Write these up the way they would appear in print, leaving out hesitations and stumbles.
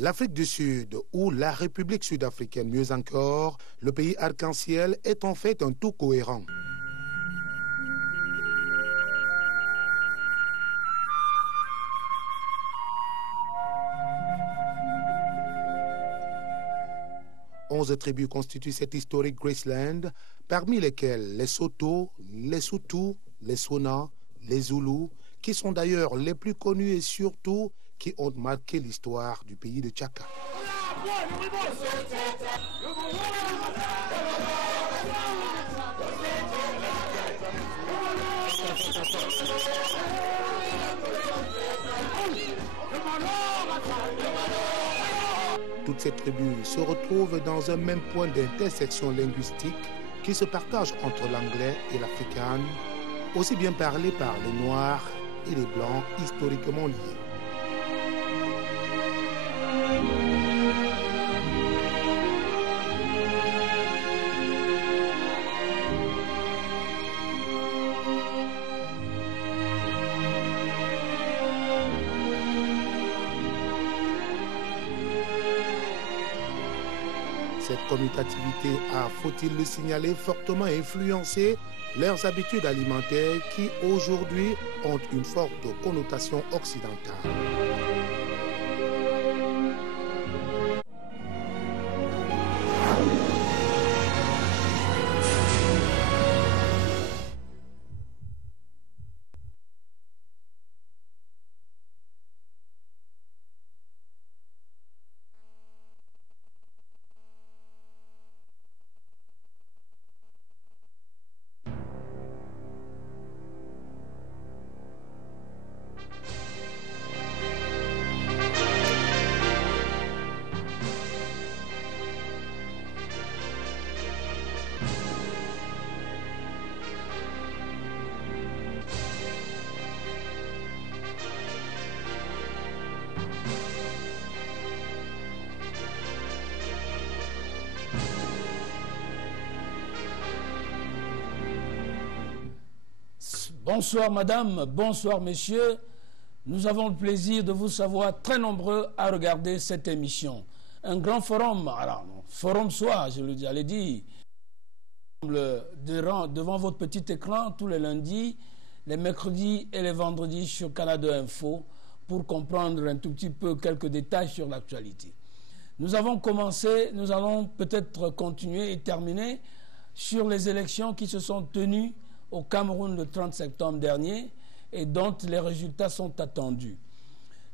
L'Afrique du Sud, ou la République sud-africaine, mieux encore, le pays arc-en-ciel est en fait un tout cohérent. Onze tribus constituent cette historique Graceland, parmi lesquelles les Soto, les Soutou, les Sona, les Zoulous, qui sont d'ailleurs les plus connus et surtout qui ont marqué l'histoire du pays de Tchaka. Toutes ces tribus se retrouvent dans un même point d'intersection linguistique qui se partage entre l'anglais et l'africain, aussi bien parlé par les Noirs et les Blancs historiquement liés. Cette commutativité a, faut-il le signaler, fortement influencé leurs habitudes alimentaires qui, aujourd'hui, ont une forte connotation occidentale. Bonsoir madame, bonsoir messieurs. Nous avons le plaisir de vous savoir très nombreux à regarder cette émission. Un grand forum, alors, forum soir, je l'ai dit, devant votre petit écran tous les lundis, les mercredis et les vendredis sur Canada Info pour comprendre un tout petit peu quelques détails sur l'actualité. Nous avons commencé, nous allons peut-être continuer et terminer sur les élections qui se sont tenues au Cameroun le 30 septembre dernier et dont les résultats sont attendus.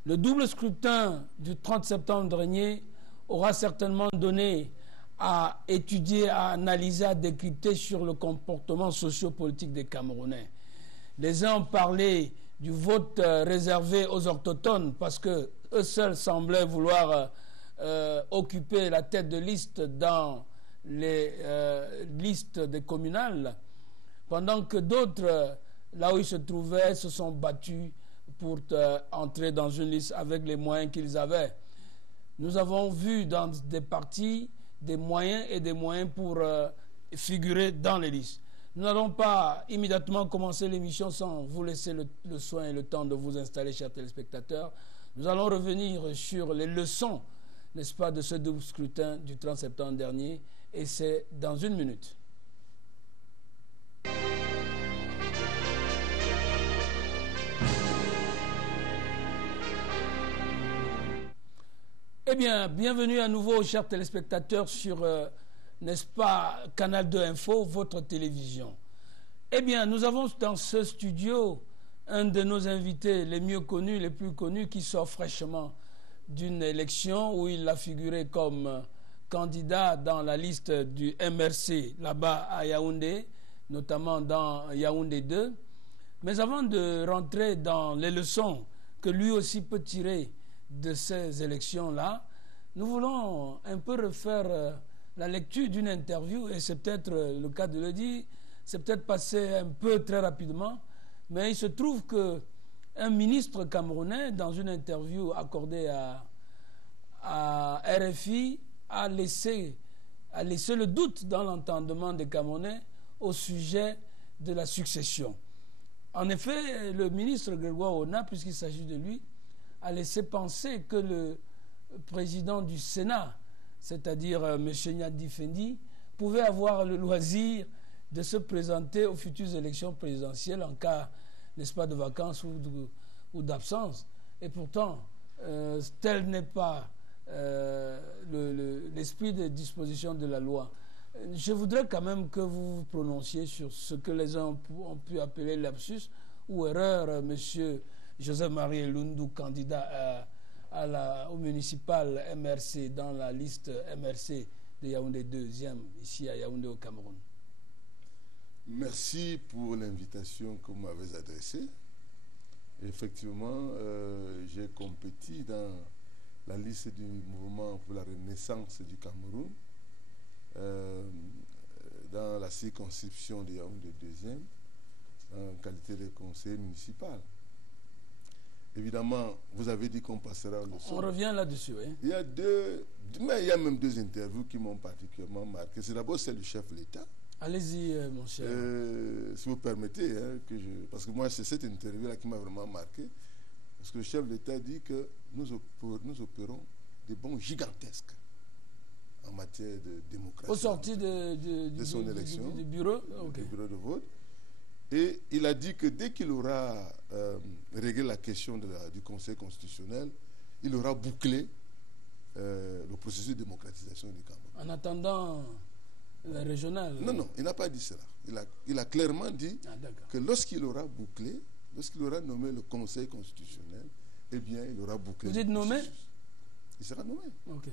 Le double scrutin du 30 septembre dernier aura certainement donné à étudier, à analyser, à décrypter sur le comportement sociopolitique des Camerounais. Les uns ont parlé du vote réservé aux autochtones parce qu'eux seuls semblaient vouloir occuper la tête de liste dans les listes des communales, pendant que d'autres, là où ils se trouvaient, se sont battus pour entrer dans une liste avec les moyens qu'ils avaient. Nous avons vu dans des partis des moyens et des moyens pour figurer dans les listes. Nous n'allons pas immédiatement commencer l'émission sans vous laisser le soin et le temps de vous installer, chers téléspectateurs. Nous allons revenir sur les leçons, n'est-ce pas, de ce double scrutin du 30 septembre dernier, et c'est dans une minute. Eh bien, bienvenue à nouveau, chers téléspectateurs, sur, n'est-ce pas, Canal 2 Info, votre télévision. Eh bien, nous avons dans ce studio un de nos invités les mieux connus, les plus connus, qui sort fraîchement d'une élection où il a figuré comme candidat dans la liste du MRC, là-bas à Yaoundé, notamment dans Yaoundé 2. Mais avant de rentrer dans les leçons que lui aussi peut tirer de ces élections-là, nous voulons un peu refaire la lecture d'une interview, et c'est peut-être le cas de le dire, c'est peut-être passé un peu très rapidement, mais il se trouve qu'un ministre camerounais, dans une interview accordée à RFI, a laissé le doute dans l'entendement des Camerounais au sujet de la succession. En effet, le ministre Grégoire Ona, puisqu'il s'agit de lui, a laissé penser que président du Sénat, c'est-à-dire M. Nyadi Fendi, pouvait avoir le loisir de se présenter aux futures élections présidentielles en cas, n'est-ce pas, de vacances ou d'absence. Et pourtant, tel n'est pas l'esprit de disposition de la loi. Je voudrais quand même que vous vous prononciez sur ce que les uns ont pu appeler lapsus ou erreur, M. Joseph-Marie Lundu, candidat au municipal MRC dans la liste MRC de Yaoundé 2e, ici à Yaoundé au Cameroun. Merci pour l'invitation que vous m'avez adressée. Effectivement, j'ai compétit dans la liste du mouvement pour la renaissance du Cameroun, dans la circonscription de Yaoundé 2e, en qualité de conseiller municipal. Évidemment, vous avez dit qu'on passera au leçon. On revient là-dessus, oui. Il y a même deux interviews qui m'ont particulièrement marqué. C'est d'abord celle du chef de l'État. Allez-y, mon cher. Si vous permettez, parce que moi, c'est cette interview-là qui m'a vraiment marqué. Parce que le chef de l'État dit que nous opérons des bons gigantesques en matière de démocratie. Au sorti de son élection, du bureau, du bureau de vote. Et il a dit que dès qu'il aura réglé la question du Conseil constitutionnel, il aura bouclé le processus de démocratisation du Cameroun. En attendant la régionale. Non, il n'a pas dit cela. Il a clairement dit que lorsqu'il aura bouclé, lorsqu'il aura nommé le Conseil constitutionnel, eh bien, il aura bouclé. Vous dites nommé? Il sera nommé. Ok.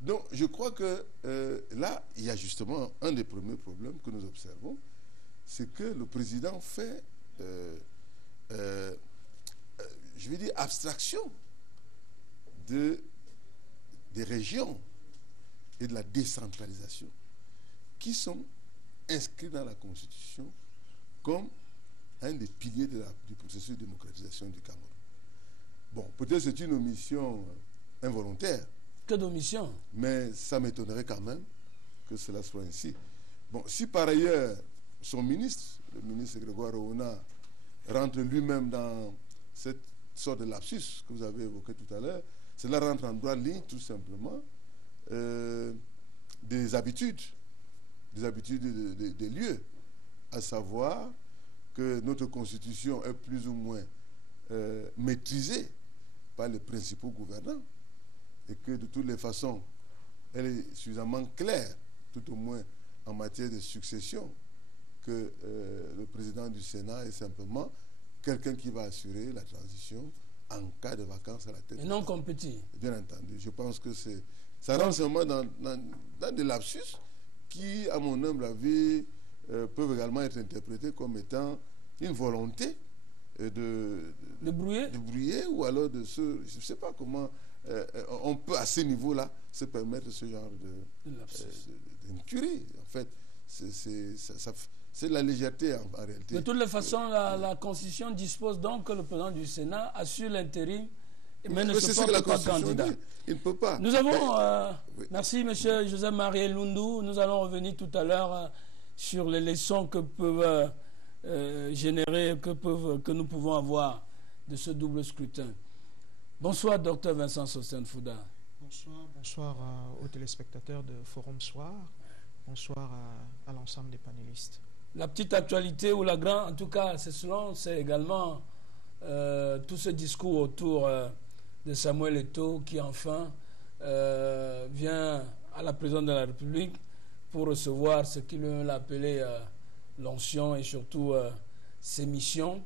Donc, je crois que là, il y a justement un des premiers problèmes que nous observons, c'est que le président fait, je vais dire, abstraction des régions et de la décentralisation qui sont inscrits dans la Constitution comme un des piliers du processus de démocratisation du Cameroun. Bon, peut-être c'est une omission involontaire. Que d'omission? Mais ça m'étonnerait quand même que cela soit ainsi. Bon, si par ailleurs son ministre, le ministre Grégoire Ouna, rentre lui-même dans cette sorte de lapsus que vous avez évoqué tout à l'heure, cela rentre en droite ligne tout simplement des habitudes des lieux, à savoir que notre constitution est plus ou moins maîtrisée par les principaux gouvernants et que de toutes les façons, elle est suffisamment claire, tout au moins en matière de succession, que le président du Sénat est simplement quelqu'un qui va assurer la transition en cas de vacances à la tête. Et non compétit. Bien entendu. Je pense que ça rentre seulement dans des lapsus qui, à mon humble avis, peuvent également être interprétés comme étant une volonté de brouiller ou alors de je ne sais pas comment on peut à ce niveau-là se permettre ce genre d'incurie. En fait, c'est la légèreté en réalité. De toutes les façons, la Constitution dispose donc que le président du Sénat assure l'intérim, mais ne se porte pas candidat. Il ne peut pas. Nous avons, merci M. Joseph-Marie Lundu, nous allons revenir tout à l'heure sur les leçons que peuvent générer, que nous pouvons avoir de ce double scrutin. Bonsoir, Dr Vincent Sostène Fouda. Bonsoir aux téléspectateurs de Forum Soir. Bonsoir à l'ensemble des panélistes. La petite actualité ou la grande, en tout cas, c'est également tout ce discours autour de Samuel Eto'o qui enfin vient à la présidence de la République pour recevoir ce qu'il a appelé l'onction et surtout ses missions.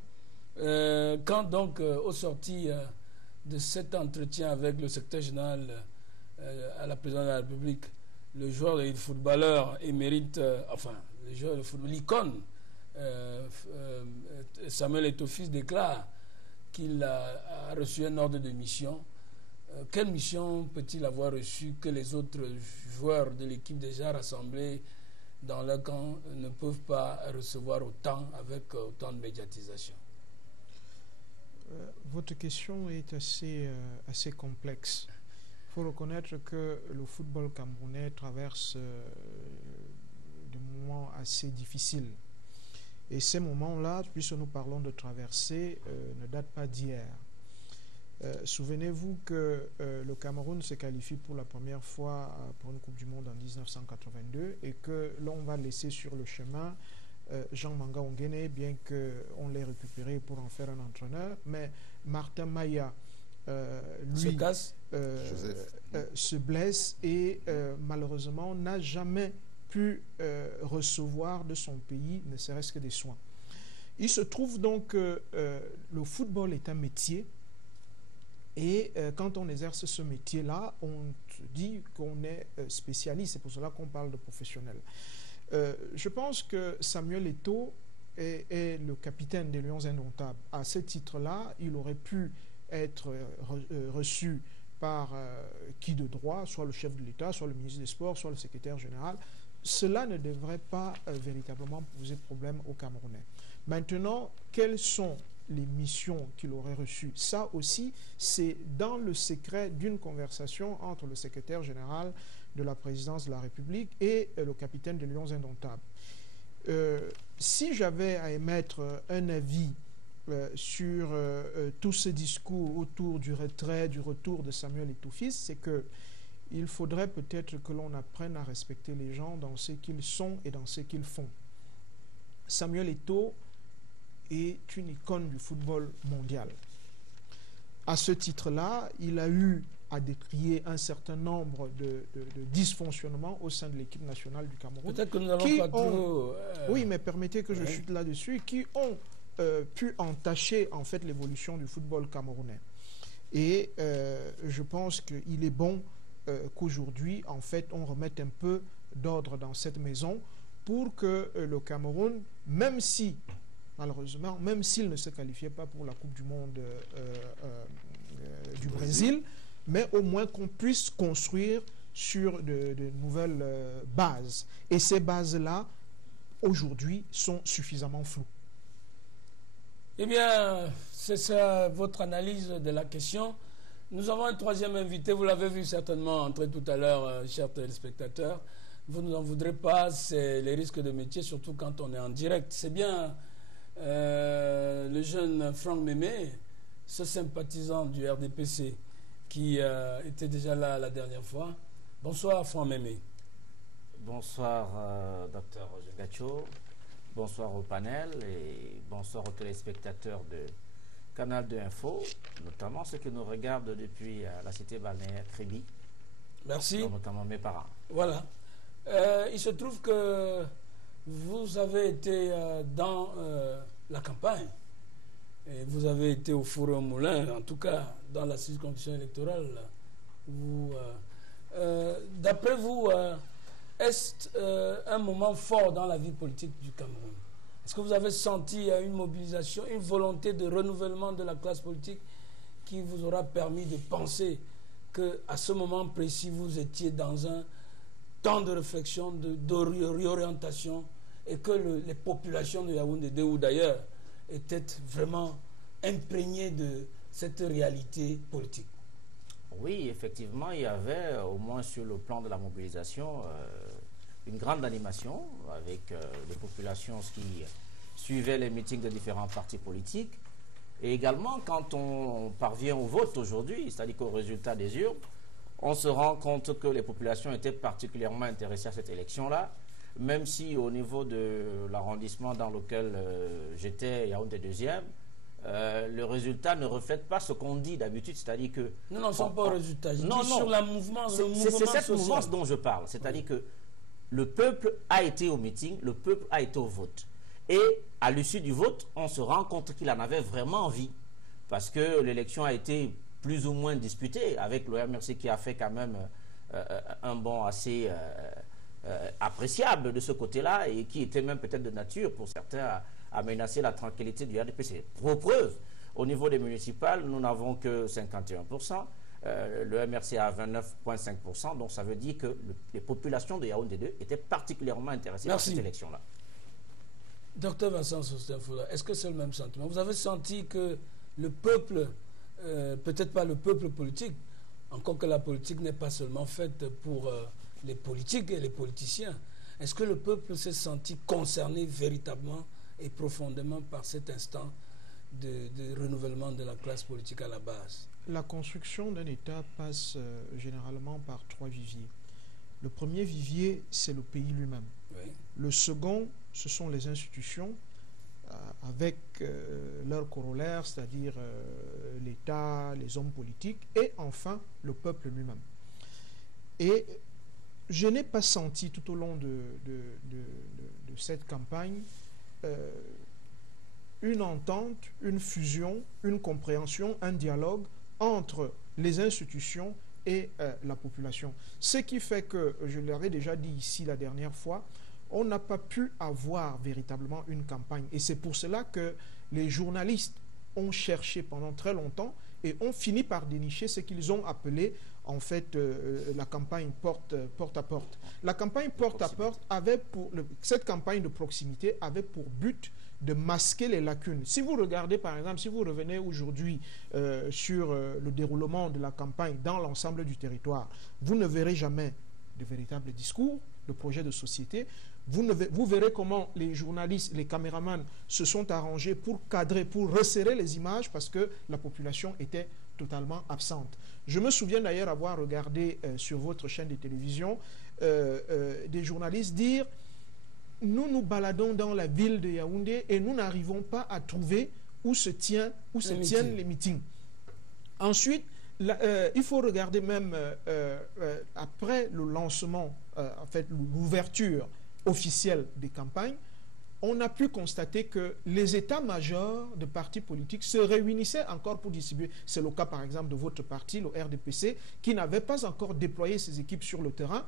Quand donc, au sorti de cet entretien avec le secrétaire général à la présidence de la République, le joueur et le footballeur émérite, le joueur de football, l'icône, Samuel Eto'o fils déclare qu'il a reçu un ordre de mission. Quelle mission peut-il avoir reçu que les autres joueurs de l'équipe déjà rassemblés dans leur camp ne peuvent pas recevoir autant avec autant de médiatisation? Votre question est assez complexe. Il faut reconnaître que le football camerounais traverse des moments assez difficiles. Et ces moments-là, puisque nous parlons de traversée, ne datent pas d'hier. Souvenez-vous que le Cameroun se qualifie pour la première fois pour une Coupe du Monde en 1982 et que l'on va laisser sur le chemin Jean Manga Ongene, bien qu'on l'ait récupéré pour en faire un entraîneur. Mais Martin Maya, lui, se blesse et malheureusement n'a jamais pu recevoir de son pays ne serait-ce que des soins. Il se trouve donc que le football est un métier et quand on exerce ce métier-là, on dit qu'on est spécialiste, c'est pour cela qu'on parle de professionnel. Je pense que Samuel Eto'o est le capitaine des Lions Indomptables. À ce titre-là, il aurait pu être reçu par qui de droit, soit le chef de l'État, soit le ministre des Sports, soit le secrétaire général. Cela ne devrait pas véritablement poser problème aux Camerounais. Maintenant, quelles sont les missions qu'il aurait reçues? Ça aussi, c'est dans le secret d'une conversation entre le secrétaire général de la présidence de la République et le capitaine des Lions Indomptables. Si j'avais à émettre un avis sur tout ce discours autour du retrait, du retour de Samuel Eto'o-Fils, c'est que il faudrait peut-être que l'on apprenne à respecter les gens dans ce qu'ils sont et dans ce qu'ils font. Samuel Eto'o est une icône du football mondial. À ce titre-là, il a eu à décrier un certain nombre de dysfonctionnements au sein de l'équipe nationale du Cameroun. Peut-être que nous n'avons pas trop... Oui, mais permettez que je chute là-dessus, qui ont pu entacher en fait l'évolution du football camerounais. Et je pense qu'il est bon qu'aujourd'hui, en fait, on remette un peu d'ordre dans cette maison pour que le Cameroun, même si, malheureusement, même s'il ne se qualifiait pas pour la Coupe du Monde du Brésil, mais au moins qu'on puisse construire sur de nouvelles bases. Et ces bases-là, aujourd'hui, sont suffisamment floues. Eh bien, c'est ça votre analyse de la question. Nous avons un troisième invité, vous l'avez vu certainement entrer tout à l'heure, chers téléspectateurs. Vous ne nous en voudrez pas, c'est les risques de métier, surtout quand on est en direct. C'est bien le jeune Franck Mémé, ce sympathisant du RDPC, qui était déjà là la dernière fois. Bonsoir Franck Mémé. Bonsoir Dr Gacho, bonsoir au panel et bonsoir aux téléspectateurs de Canal 2 Info, notamment ceux qui nous regardent depuis la cité balnéaire Kribi. Merci. Notamment mes parents. Voilà. Il se trouve que vous avez été dans la campagne. Et vous avez été au four et au moulin, en tout cas dans la circonscription électorale. D'après vous, est-ce un moment fort dans la vie politique du Cameroun? Est-ce que vous avez senti une mobilisation, une volonté de renouvellement de la classe politique qui vous aura permis de penser qu'à ce moment précis, vous étiez dans un temps de réflexion, de réorientation, et que les populations de Yaoundé 2 ou d'ailleurs étaient vraiment imprégnées de cette réalité politique? Oui, effectivement, il y avait, au moins sur le plan de la mobilisation, une grande animation avec les populations qui suivaient les meetings de différents partis politiques. Et également, quand on parvient au vote aujourd'hui, c'est-à-dire qu'au résultat des urnes, on se rend compte que les populations étaient particulièrement intéressées à cette élection-là, même si au niveau de l'arrondissement dans lequel j'étais, Yaoundé 2e, le résultat ne reflète pas ce qu'on dit d'habitude, c'est-à-dire que... Nous n'en sommes pas au résultat, je dis sur la mouvement, c'est cette mouvance dont je parle, c'est-à-dire que le peuple a été au meeting, le peuple a été au vote. Et à l'issue du vote, on se rend compte qu'il en avait vraiment envie, parce que l'élection a été plus ou moins disputée, avec l'OMRC qui a fait quand même un bond assez appréciable de ce côté-là, et qui était même peut-être de nature, pour certains, à menacer la tranquillité du RDPC. Pour preuve, au niveau des municipales, nous n'avons que 51%, le MRC à 29,5%, donc ça veut dire que les populations de Yaoundé 2 étaient particulièrement intéressées par cette élection-là. Docteur Vincent Sostin-Foula, est-ce que c'est le même sentiment? Vous avez senti que le peuple, peut-être pas le peuple politique, encore que la politique n'est pas seulement faite pour les politiques et les politiciens, est-ce que le peuple s'est senti concerné véritablement et profondément par cet instant de renouvellement de la classe politique à la base? La construction d'un État passe généralement par 3 viviers. Le premier vivier, c'est le pays lui-même. Oui. Le second, ce sont les institutions avec leurs corollaires, c'est-à-dire l'État, les hommes politiques, et enfin le peuple lui-même. Et je n'ai pas senti tout au long de cette campagne une entente, une fusion, une compréhension, un dialogue entre les institutions et la population. Ce qui fait que, je l'avais déjà dit ici la dernière fois, on n'a pas pu avoir véritablement une campagne. Et c'est pour cela que les journalistes ont cherché pendant très longtemps et ont fini par dénicher ce qu'ils ont appelé en fait la campagne porte à porte. La campagne porte à porte avait cette campagne de proximité avait pour but de masquer les lacunes. Si vous regardez par exemple, si vous revenez aujourd'hui sur le déroulement de la campagne dans l'ensemble du territoire, vous ne verrez jamais de véritables discours, de projets de société. Vous verrez comment les journalistes, les caméramans se sont arrangés pour cadrer, pour resserrer les images parce que la population était totalement absente. Je me souviens d'ailleurs avoir regardé sur votre chaîne de télévision des journalistes dire « Nous nous baladons dans la ville de Yaoundé et nous n'arrivons pas à trouver où se tiennent les meetings. » Ensuite, il faut regarder même après le lancement, en fait l'ouverture officielle des campagnes, on a pu constater que les états-majors de partis politiques se réunissaient encore pour distribuer. C'est le cas par exemple de votre parti, le RDPC, qui n'avait pas encore déployé ses équipes sur le terrain.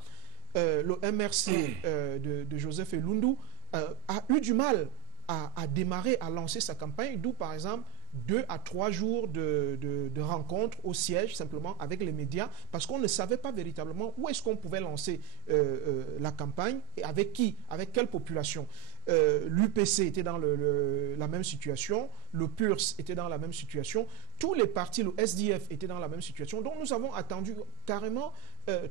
Le MRC de Joseph Elundu a eu du mal à démarrer, à lancer sa campagne, d'où par exemple 2 à 3 jours de rencontres au siège, simplement avec les médias, parce qu'on ne savait pas véritablement où est-ce qu'on pouvait lancer la campagne, et avec qui, avec quelle population. L'UPC était dans la même situation, le PURS était dans la même situation, tous les partis, le SDF était dans la même situation, donc nous avons attendu carrément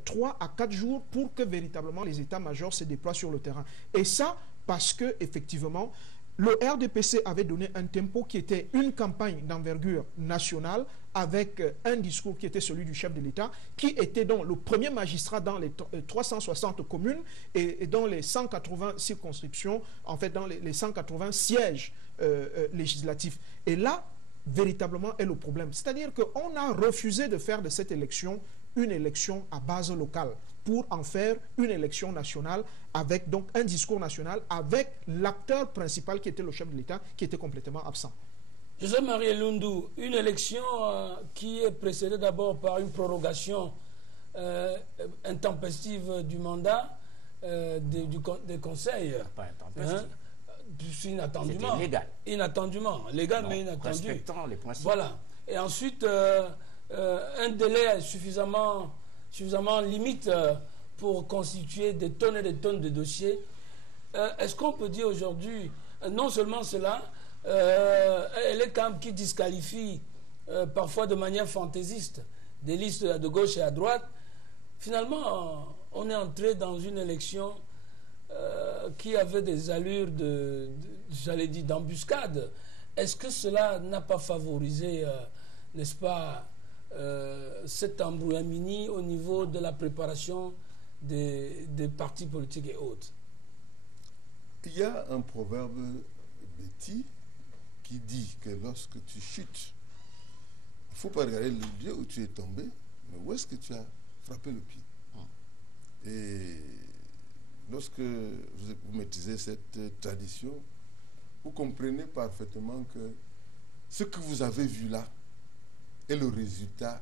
3 à 4 jours pour que véritablement les états-majors se déploient sur le terrain. Et ça, parce que effectivement, le RDPC avait donné un tempo qui était une campagne d'envergure nationale avec un discours qui était celui du chef de l'État, qui était donc le premier magistrat dans les 360 communes et dans les 180 circonscriptions, en fait dans les 180 sièges législatifs. Et là, véritablement, est le problème. C'est-à-dire qu'on a refusé de faire de cette élection une élection à base locale pour en faire une élection nationale avec donc un discours national avec l'acteur principal qui était le chef de l'État qui était complètement absent. Joseph-Marie Elundu, une élection qui est précédée d'abord par une prorogation intempestive du mandat des conseils. Pas intempestive. Inattendument. C'était légal. Inattendument. Légal, non, mais inattendu. Respectant les principes. Voilà. Et ensuite, un délai suffisamment limite pour constituer des tonnes de dossiers. Est-ce qu'on peut dire aujourd'hui, non seulement cela, elle est quand même qui disqualifie parfois de manière fantaisiste des listes de gauche et à droite. Finalement, on est entré dans une élection qui avait des allures j'allais dire, d'embuscade. Est-ce que cela n'a pas favorisé, n'est-ce pas, cet embrouillamini au niveau de la préparation des partis politiques et autres? Il y a un proverbe Betty qui dit que lorsque tu chutes, il ne faut pas regarder le lieu où tu es tombé, mais où est-ce que tu as frappé le pied. Et lorsque vous maîtrisez cette tradition, vous comprenez parfaitement que ce que vous avez vu là est le résultat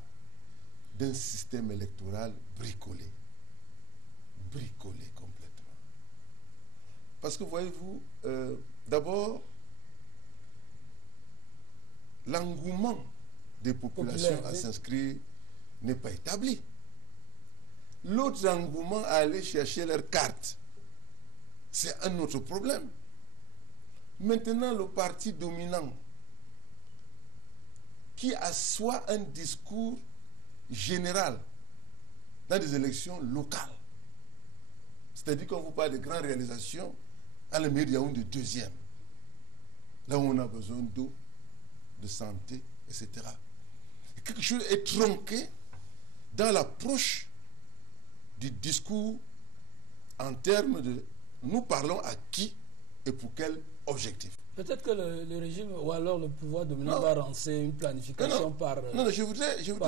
d'un système électoral bricolé. Bricolé complètement. Parce que voyez-vous, d'abord, l'engouement des populations à s'inscrire n'est pas établi. L'autre engouement à aller chercher leurs cartes, c'est un autre problème. Maintenant, le parti dominant qui assoit un discours général dans des élections locales, c'est-à-dire qu'on vous parle de grandes réalisations, à la mairie, il y a une de deuxième. Là où on a besoin d'eau, de santé, etc. Et quelque chose est tronqué dans l'approche du discours en termes de nous parlons à qui et pour quel objectif. Peut-être que le régime ou alors le pouvoir dominant va lancer une planification par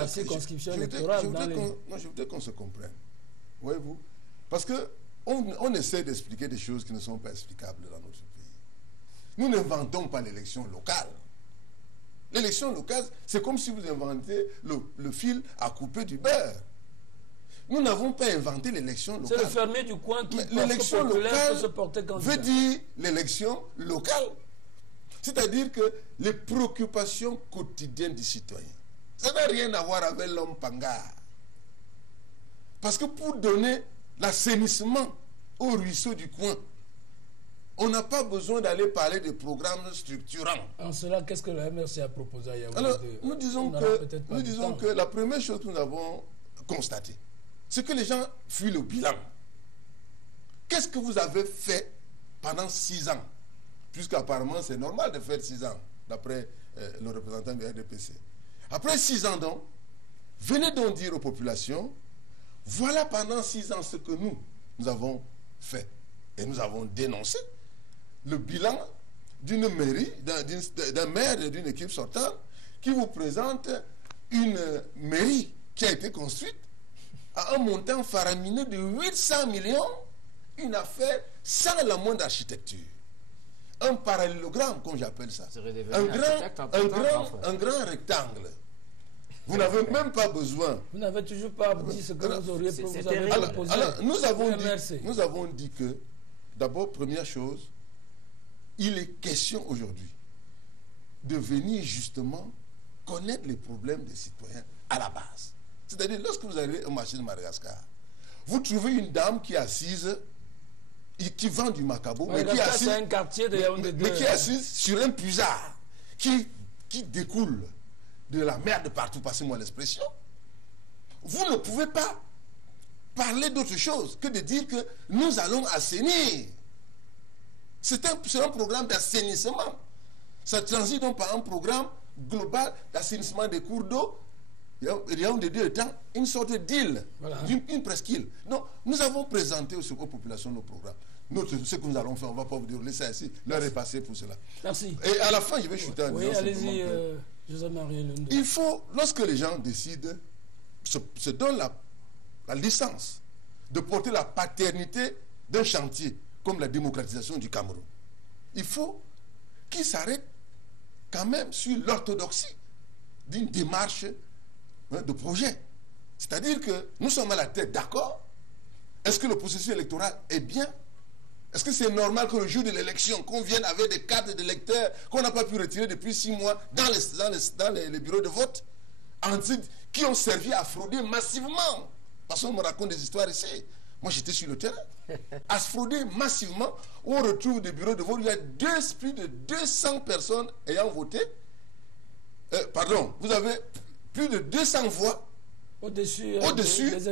circonscription électorale. Je voudrais qu'on se comprenne. Voyez-vous? Parce qu'on essaie d'expliquer des choses qui ne sont pas explicables dans notre pays. Nous n'inventons pas l'élection locale. L'élection locale, c'est comme si vous inventez le fil à couper du beurre. Nous n'avons pas inventé l'élection locale. C'est le fermier du coin qui l'élection locale peut se porter candidat. veut dire l'élection locale. C'est-à-dire que les préoccupations quotidiennes du citoyen, ça n'a rien à voir avec l'homme pangard. Parce que pour donner l'assainissement au ruisseau du coin, on n'a pas besoin d'aller parler de programmes structurants. En cela, qu'est-ce que le MRC a proposé à Yaoundé? Alors, nous disons que la première chose que nous avons constatée, c'est que les gens fuient le bilan. Qu'est-ce que vous avez fait pendant 6 ans? Puisqu'apparemment, c'est normal de faire 6 ans, d'après le représentant du RDPC. Après 6 ans, donc, venez donc dire aux populations, voilà pendant 6 ans ce que nous avons fait. Et nous avons dénoncé le bilan d'une mairie, d'un maire et d'une équipe sortante qui vous présente une mairie qui a été construite à un montant faramineux de 800 millions, une affaire sans la moindre architecture. Un parallélogramme, comme j'appelle ça. Un grand rectangle. Vous n'avez même pas besoin. Vous n'avez toujours pas dit ce que vous auriez proposé. Alors, nous avons dit que, d'abord, première chose, il est question aujourd'hui de venir justement connaître les problèmes des citoyens à la base. C'est-à-dire, lorsque vous arrivez au marché de Madagascar, vous trouvez une dame qui est assise, qui vend du macabo, mais qui est assise, un quartier de Yaoundé 2, mais qui est assise sur un puisard qui découle de la merde partout, passez-moi l'expression. Vous ne pouvez pas parler d'autre chose que de dire que nous allons assainir. C'est un programme d'assainissement. Ça transite donc par un programme global d'assainissement des cours d'eau. Yaoundé 2 étant une sorte d'île, une presqu'île. Donc, nous avons présenté aux populations nos programmes. Ce que nous allons faire, on ne va pas vous dérouler ça ici. L'heure est passée pour cela. Merci. Et à la fin, je vais chuter un Oui, allez-y, José-Marie Lundu. Il faut, lorsque les gens décident, se donnent la licence de porter la paternité d'un chantier comme la démocratisation du Cameroun, il faut qu'ils s'arrêtent quand même sur l'orthodoxie d'une démarche de projet. C'est-à-dire que nous sommes à la tête, d'accord? Est-ce que le processus électoral est bien? Est-ce que c'est normal que le jour de l'élection, qu'on vienne avec des cartes d'électeurs qu'on n'a pas pu retirer depuis 6 mois dans les bureaux de vote, qui ont servi à frauder massivement? Parce qu'on me raconte des histoires ici. Moi, j'étais sur le terrain. À se frauder massivement, où on retrouve des bureaux de vote, il y a plus de 200 personnes ayant voté. Vous avez plus de 200 voix au-dessus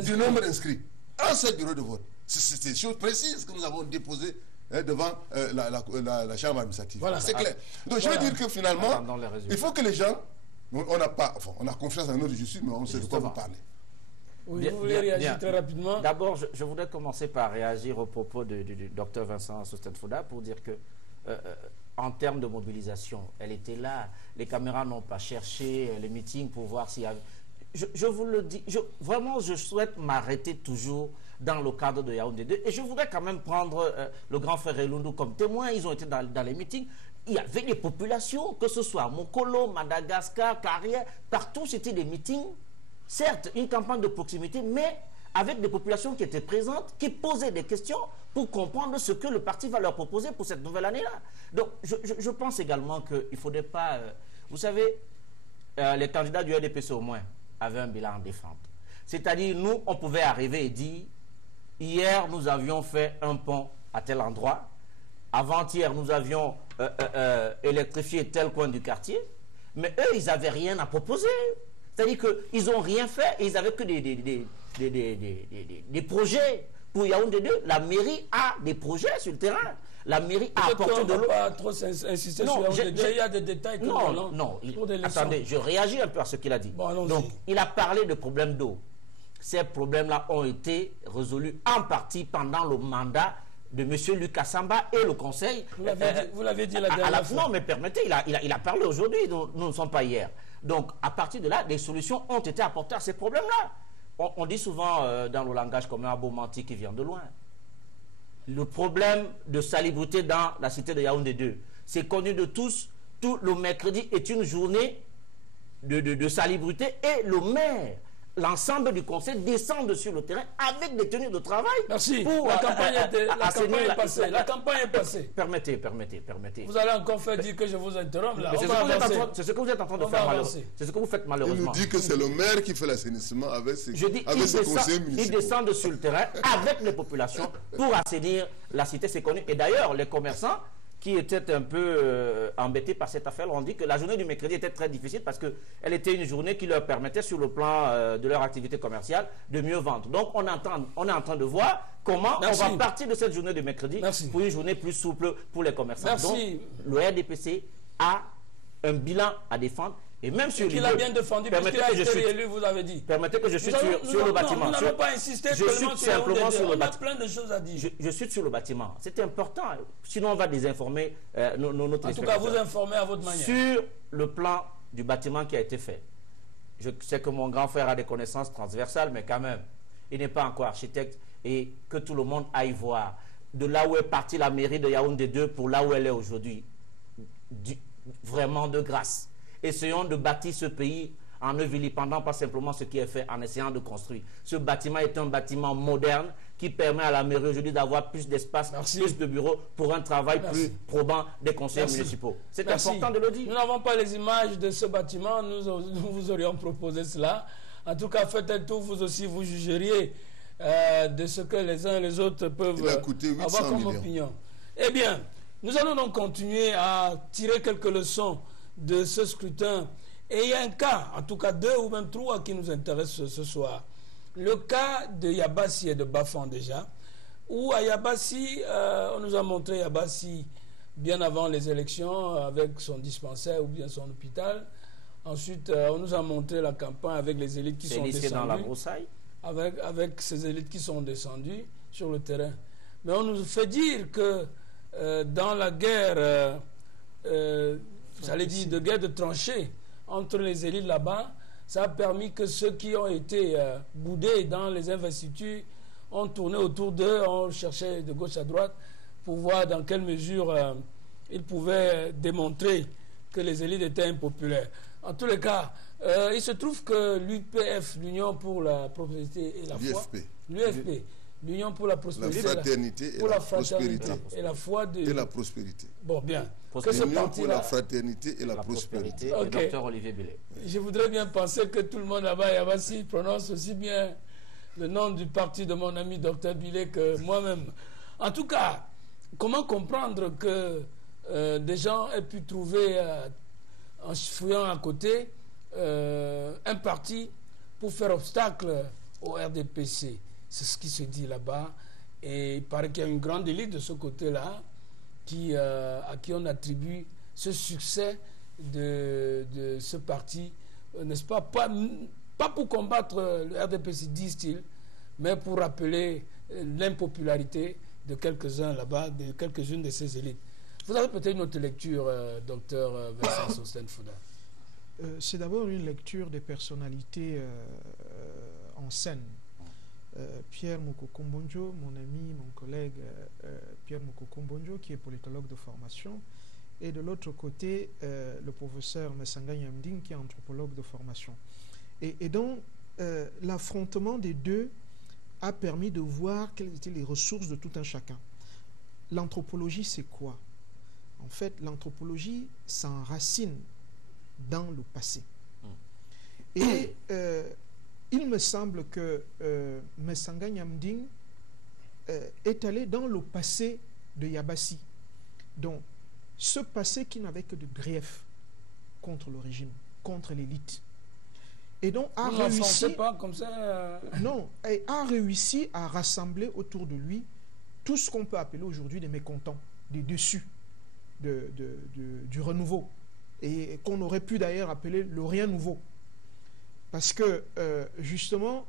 du nombre d'inscrits. Un seul bureau de vote. C'est des choses précises que nous avons déposées devant la Chambre administrative. Voilà. C'est clair. Donc je veux dire que finalement, il faut que les gens, on a confiance en notre justice, mais on sait de quoi vous parlez. Oui, vous voulez réagir très rapidement? D'abord, je voudrais commencer par réagir au propos du docteur Vincent Sostenfoda pour dire que en termes de mobilisation, elle était là. Les caméras n'ont pas cherché les meetings pour voir s'il y avait... Je vous le dis, vraiment, je souhaite m'arrêter toujours dans le cadre de Yaoundé 2. Et je voudrais quand même prendre le grand frère Elundu comme témoin. Ils ont été dans les meetings. Il y avait des populations, que ce soit Mokolo, Madagascar, Carrière, partout c'était des meetings. Certes, une campagne de proximité, mais avec des populations qui étaient présentes, qui posaient des questions pour comprendre ce que le parti va leur proposer pour cette nouvelle année-là. Donc, je pense également qu'il ne faudrait pas... vous savez, les candidats du RDPC au moins avaient un bilan à défendre. C'est-à-dire, nous, on pouvait arriver et dire, hier, nous avions fait un pont à tel endroit, avant-hier, nous avions électrifié tel coin du quartier, mais eux, ils n'avaient rien à proposer. C'est-à-dire qu'ils n'ont rien fait et ils n'avaient que des projets. Pour Yaoundé 2, la mairie a des projets sur le terrain. la mairie a apporté de l'eau. Pas trop insister Non, sur il y a des détails. Non. Attendez, je réagis un peu à ce qu'il a dit. Bon, donc, il a parlé de problèmes d'eau. Ces problèmes-là ont été résolus en partie pendant le mandat de M. Lucas Samba et le Conseil. Vous l'avez dit la dernière fois. Non, mais permettez, il a parlé aujourd'hui, nous ne sommes pas hier. Donc, à partir de là, des solutions ont été apportées à ces problèmes-là. On dit souvent dans le langage commun un beau menti qui vient de loin. Le problème de salubrité dans la cité de Yaoundé 2, c'est connu de tous. Tout le mercredi est une journée de salubrité et le maire, l'ensemble du conseil descendent sur le terrain avec des tenues de travail. Merci. Pour la campagne est passée. La campagne est passée. Permettez. Vous allez encore faire dire que je vous interromps là. C'est ce que vous êtes en train de faire malheureusement. C'est ce que vous faites malheureusement. Il nous dit que c'est le maire qui fait l'assainissement avec ses conseillers municipaux. Ils descendent sur le terrain avec les populations pour assainir la cité, c'est connu. Et d'ailleurs, les commerçants qui étaient un peu embêtés par cette affaire ont dit que la journée du mercredi était très difficile parce qu'elle était une journée qui leur permettait sur le plan de leur activité commerciale de mieux vendre. Donc on est en train de voir comment on va partir de cette journée du mercredi pour une journée plus souple pour les commerçants. Donc le RDPC a un bilan à défendre. Et même sur qu'il a bien défendu, parce qu'il a été élu, vous avez dit. Permettez que je suis sur le bâtiment. Nous n'avons pas insisté je suis simplement sur le bâtiment. On a plein de choses à dire. Je suis sur le bâtiment. C'est important. Sinon, on va désinformer nos téléspectateurs. En tout cas, vous informez à votre manière. Sur le plan du bâtiment qui a été fait, je sais que mon grand frère a des connaissances transversales, mais quand même, il n'est pas encore architecte et que tout le monde aille voir de là où est partie la mairie de Yaoundé 2 pour là où elle est aujourd'hui. Vraiment de grâce. Essayons de bâtir ce pays en ne vilipendant pas simplement ce qui est fait, en essayant de construire. Ce bâtiment est un bâtiment moderne qui permet à la mairie aujourd'hui d'avoir plus d'espace, plus de bureaux pour un travail plus probant des conseillers municipaux. C'est important de le dire. Nous n'avons pas les images de ce bâtiment, nous vous aurions proposé cela. En tout cas, faites un tour, vous aussi, vous jugeriez de ce que les uns et les autres peuvent avoir comme opinion. Eh bien, nous allons donc continuer à tirer quelques leçons de ce scrutin. Et il y a un cas, en tout cas 2 ou même 3 qui nous intéressent ce soir. Le cas de Yabassi et de Bafan déjà, où à Yabassi, on nous a montré Yabassi bien avant les élections avec son dispensaire ou bien son hôpital. Ensuite, on nous a montré la campagne avec les élites qui sont descendues. Dans la broussaille. Avec ces élites qui sont descendues sur le terrain. Mais on nous fait dire que dans la guerre... j'allais dire de guerre de tranchées entre les élites là-bas, ça a permis que ceux qui ont été boudés dans les investitures ont tourné autour d'eux, ont cherché de gauche à droite pour voir dans quelle mesure ils pouvaient démontrer que les élites étaient impopulaires. En tous les cas, il se trouve que l'UPF, l'Union pour la prospérité et la foi, l'UFP, l'Union pour la prospérité, la fraternité et la prospérité et la foi de... et la prospérité. Bon, bien. L'Union pour la fraternité et la prospérité. Okay. Dr Olivier Billet. Je voudrais bien penser que tout le monde là-bas, Yabassi, prononce aussi bien le nom du parti de mon ami Dr Billet que moi-même. En tout cas, comment comprendre que des gens aient pu trouver, en fouillant à côté, un parti pour faire obstacle au RDPC? C'est ce qui se dit là-bas. Et il paraît qu'il y a une grande élite de ce côté-là à qui on attribue ce succès de ce parti, n'est-ce pas, pas pour combattre le RDPC, disent-ils, mais pour rappeler l'impopularité de quelques-uns là-bas, de quelques-unes de ces élites. Vous avez peut-être une autre lecture, docteur Vincent Sosten-Fouda. C'est d'abord une lecture des personnalités en scène. Pierre Mouko-Kombonjo, mon ami, mon collègue Pierre Mouko-Kombonjo, qui est politologue de formation, et de l'autre côté, le professeur Messanga Nyamding, qui est anthropologue de formation. Et donc, l'affrontement des deux a permis de voir quelles étaient les ressources de tout un chacun. L'anthropologie, c'est quoi? En fait, l'anthropologie s'enracine dans le passé. Et il me semble que Messanga Nyamding est allé dans le passé de Yabassi. Donc, ce passé qui n'avait que de griefs contre le régime, contre l'élite. Et donc, a réussi... pas comme ça Non, et a réussi à rassembler autour de lui tout ce qu'on peut appeler aujourd'hui des mécontents. des dessus du renouveau, et qu'on aurait pu d'ailleurs appeler le rien nouveau. Parce que, justement,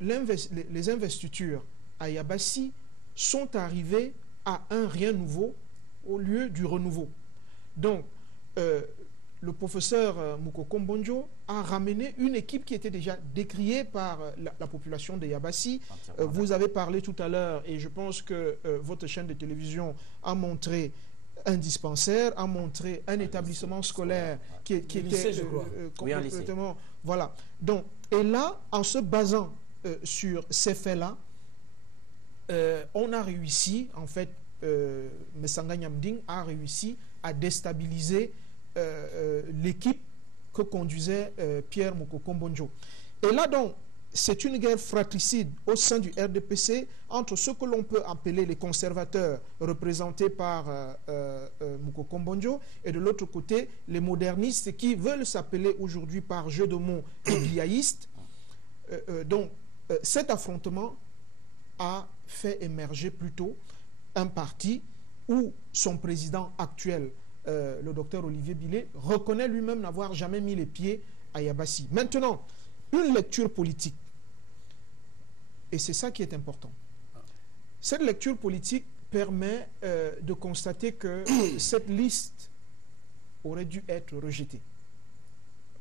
les investitures à Yabassi sont arrivées à un rien nouveau au lieu du renouveau. Donc, le professeur Mukoko Mbonjo a ramené une équipe qui était déjà décriée par la population de Yabassi. Vous avez parlé tout à l'heure, et je pense que votre chaîne de télévision a montré un dispensaire, a montré un établissement scolaire qui était lycée, complètement... Voilà. Donc, et là, en se basant sur ces faits-là, on a réussi, en fait, Messanga Nyamding a réussi à déstabiliser l'équipe que conduisait Pierre Mukoko Mbonjo. Et là, donc, c'est une guerre fratricide au sein du RDPC entre ce que l'on peut appeler les conservateurs représentés par Mukoko Mbonjo et de l'autre côté les modernistes qui veulent s'appeler aujourd'hui par jeu de mots les biaïstes. Donc cet affrontement a fait émerger plutôt un parti où son président actuel, le docteur Olivier Billet, reconnaît lui-même n'avoir jamais mis les pieds à Yabassi. Maintenant, une lecture politique. Et c'est ça qui est important. Cette lecture politique permet de constater que cette liste aurait dû être rejetée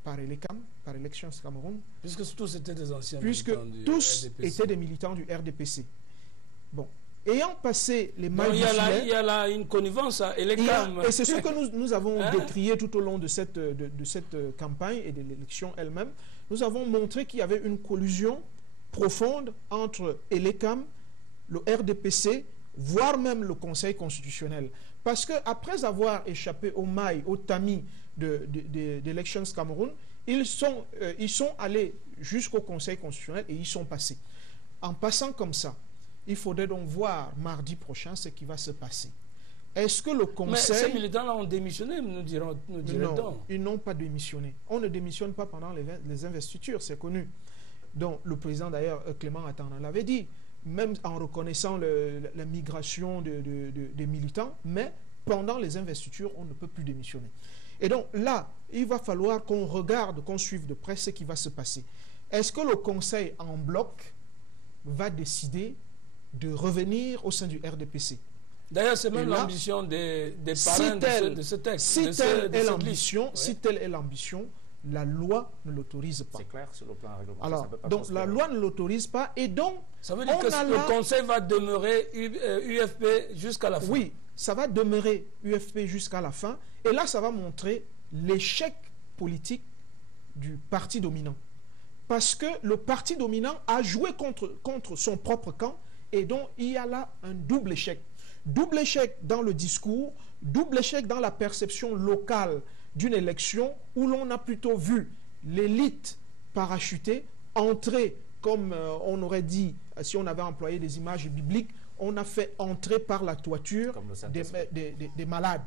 par Elekam, par Elections Cameroun. Puisque tous étaient des anciens puisque militants du tous RDPC. étaient des militants du RDPC. Bon. Ayant passé les mailles du Il filet... y a là une connivence à Elekam. Et c'est ce que nous avons Hein? décrié tout au long de cette campagne et de l'élection elle-même. Nous avons montré qu'il y avait une collusion profonde entre Elekam, le RDPC, voire même le Conseil constitutionnel. Parce qu'après avoir échappé aux mailles, aux tamis d'Elections Cameroun, ils sont allés jusqu'au Conseil constitutionnel et ils sont passés. En passant comme ça, il faudrait donc voir mardi prochain ce qui va se passer. Est-ce que le Conseil... Mais ces militants-là ont démissionné, nous dirons. Non, ils n'ont pas démissionné. On ne démissionne pas pendant les investitures, c'est connu. Donc, le président, d'ailleurs, Clément Atana l'avait dit, même en reconnaissant la migration des militants, mais pendant les investitures, on ne peut plus démissionner. Et donc, là, il va falloir qu'on regarde, qu'on suive de près ce qui va se passer. Est-ce que le Conseil, en bloc, va décider de revenir au sein du RDPC? D'ailleurs, c'est même l'ambition des parrains de ce texte. Si telle est l'ambition, la loi ne l'autorise pas. C'est clair sur le plan réglementaire. Alors, donc la loi ne l'autorise pas et donc... Ça veut dire que le Conseil va demeurer UFP jusqu'à la fin. Oui, ça va demeurer UFP jusqu'à la fin. Et là, ça va montrer l'échec politique du parti dominant. Parce que le parti dominant a joué contre son propre camp et donc il y a là un double échec. Double échec dans le discours, double échec dans la perception locale d'une élection où l'on a plutôt vu l'élite parachutée entrer, comme on aurait dit, si on avait employé des images bibliques, on a fait entrer par la toiture des malades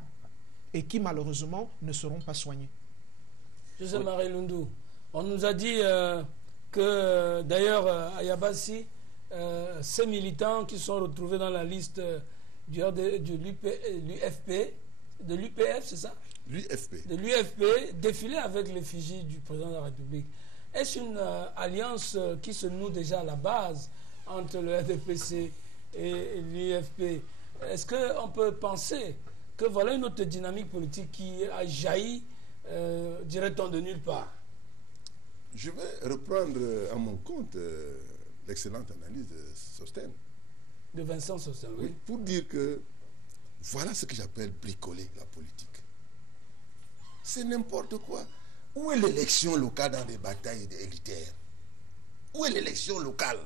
et qui malheureusement ne seront pas soignés. José Marie Lundu, on nous a dit que d'ailleurs à Yabassi, ces militants qui sont retrouvés dans la liste de l'UPF, c'est ça? L'UFP. De l'UFP, défilaient avec l'effigie du président de la République. Est-ce une alliance qui se noue déjà à la base entre le RDPC et l'UFP? Est-ce qu'on peut penser que voilà une autre dynamique politique qui a jailli, dirait-on, de nulle part? Je vais reprendre à mon compte l'excellente analyse de Sostène. De Vincent Sostène, oui. Pour dire que voilà ce que j'appelle bricoler la politique. C'est n'importe quoi. Où est l'élection locale dans les batailles élitaires? Où est l'élection locale?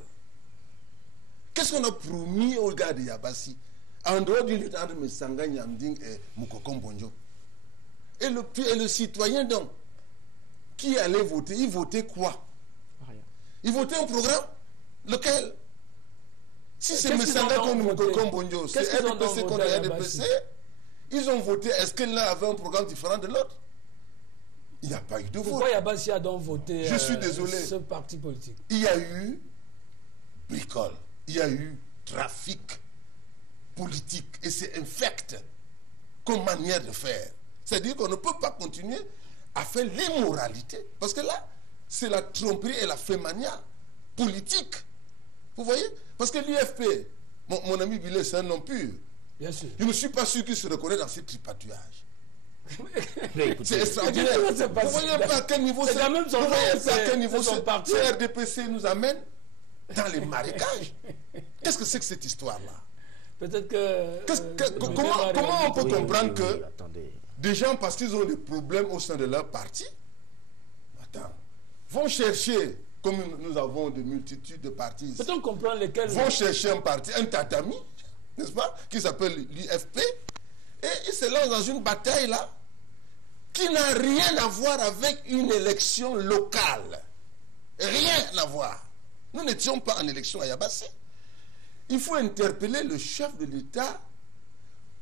Qu'est-ce qu'on a promis aux gars de Yabassi en dehors du lieutenant de Messanga Nyamding et Mukoko Mbonjo? Et le citoyen donc qui allait voter, il votait quoi? Rien. Il votait un programme? Lequel? Si c'est Messanga comme Mukoko Mbonjo, c'est RDPC contre RDPC, ils ont voté. Est-ce que l'un avait un programme différent de l'autre? Il n'y a pas eu de vote. Pourquoi Yabassi a donc voté Je suis désolé. ce parti politique? Il y a eu bricole, il y a eu trafic. politique et c'est infect comme manière de faire. C'est-à-dire qu'on ne peut pas continuer à faire l'immoralité. Parce que là, c'est la tromperie et la fémania politique. Vous voyez? Parce que l'UFP, mon ami Billet, c'est un homme pur. Bien sûr. Je ne suis pas sûr qu'il se reconnaît dans ces tripatouillages. Mais C'est extraordinaire. C'est Vous voyez pas à quel niveau c'est quand même son vous voyez nom, pas à quel niveau c'est son parti. ce RDPC nous amène dans les marécages. Qu'est-ce que c'est que cette histoire-là? Peut-être que... Comment on peut comprendre que attendez. des gens, parce qu'ils ont des problèmes au sein de leur parti, vont chercher, comme nous avons de multitudes de partis ici, Peut-on comprendre lesquels... vont chercher un parti, un tatami, n'est-ce pas, qui s'appelle l'UFP, et ils se lancent dans une bataille là, qui n'a rien à voir avec une élection locale. Rien à voir. Nous n'étions pas en élection à Yabassi. Il faut interpeller le chef de l'État,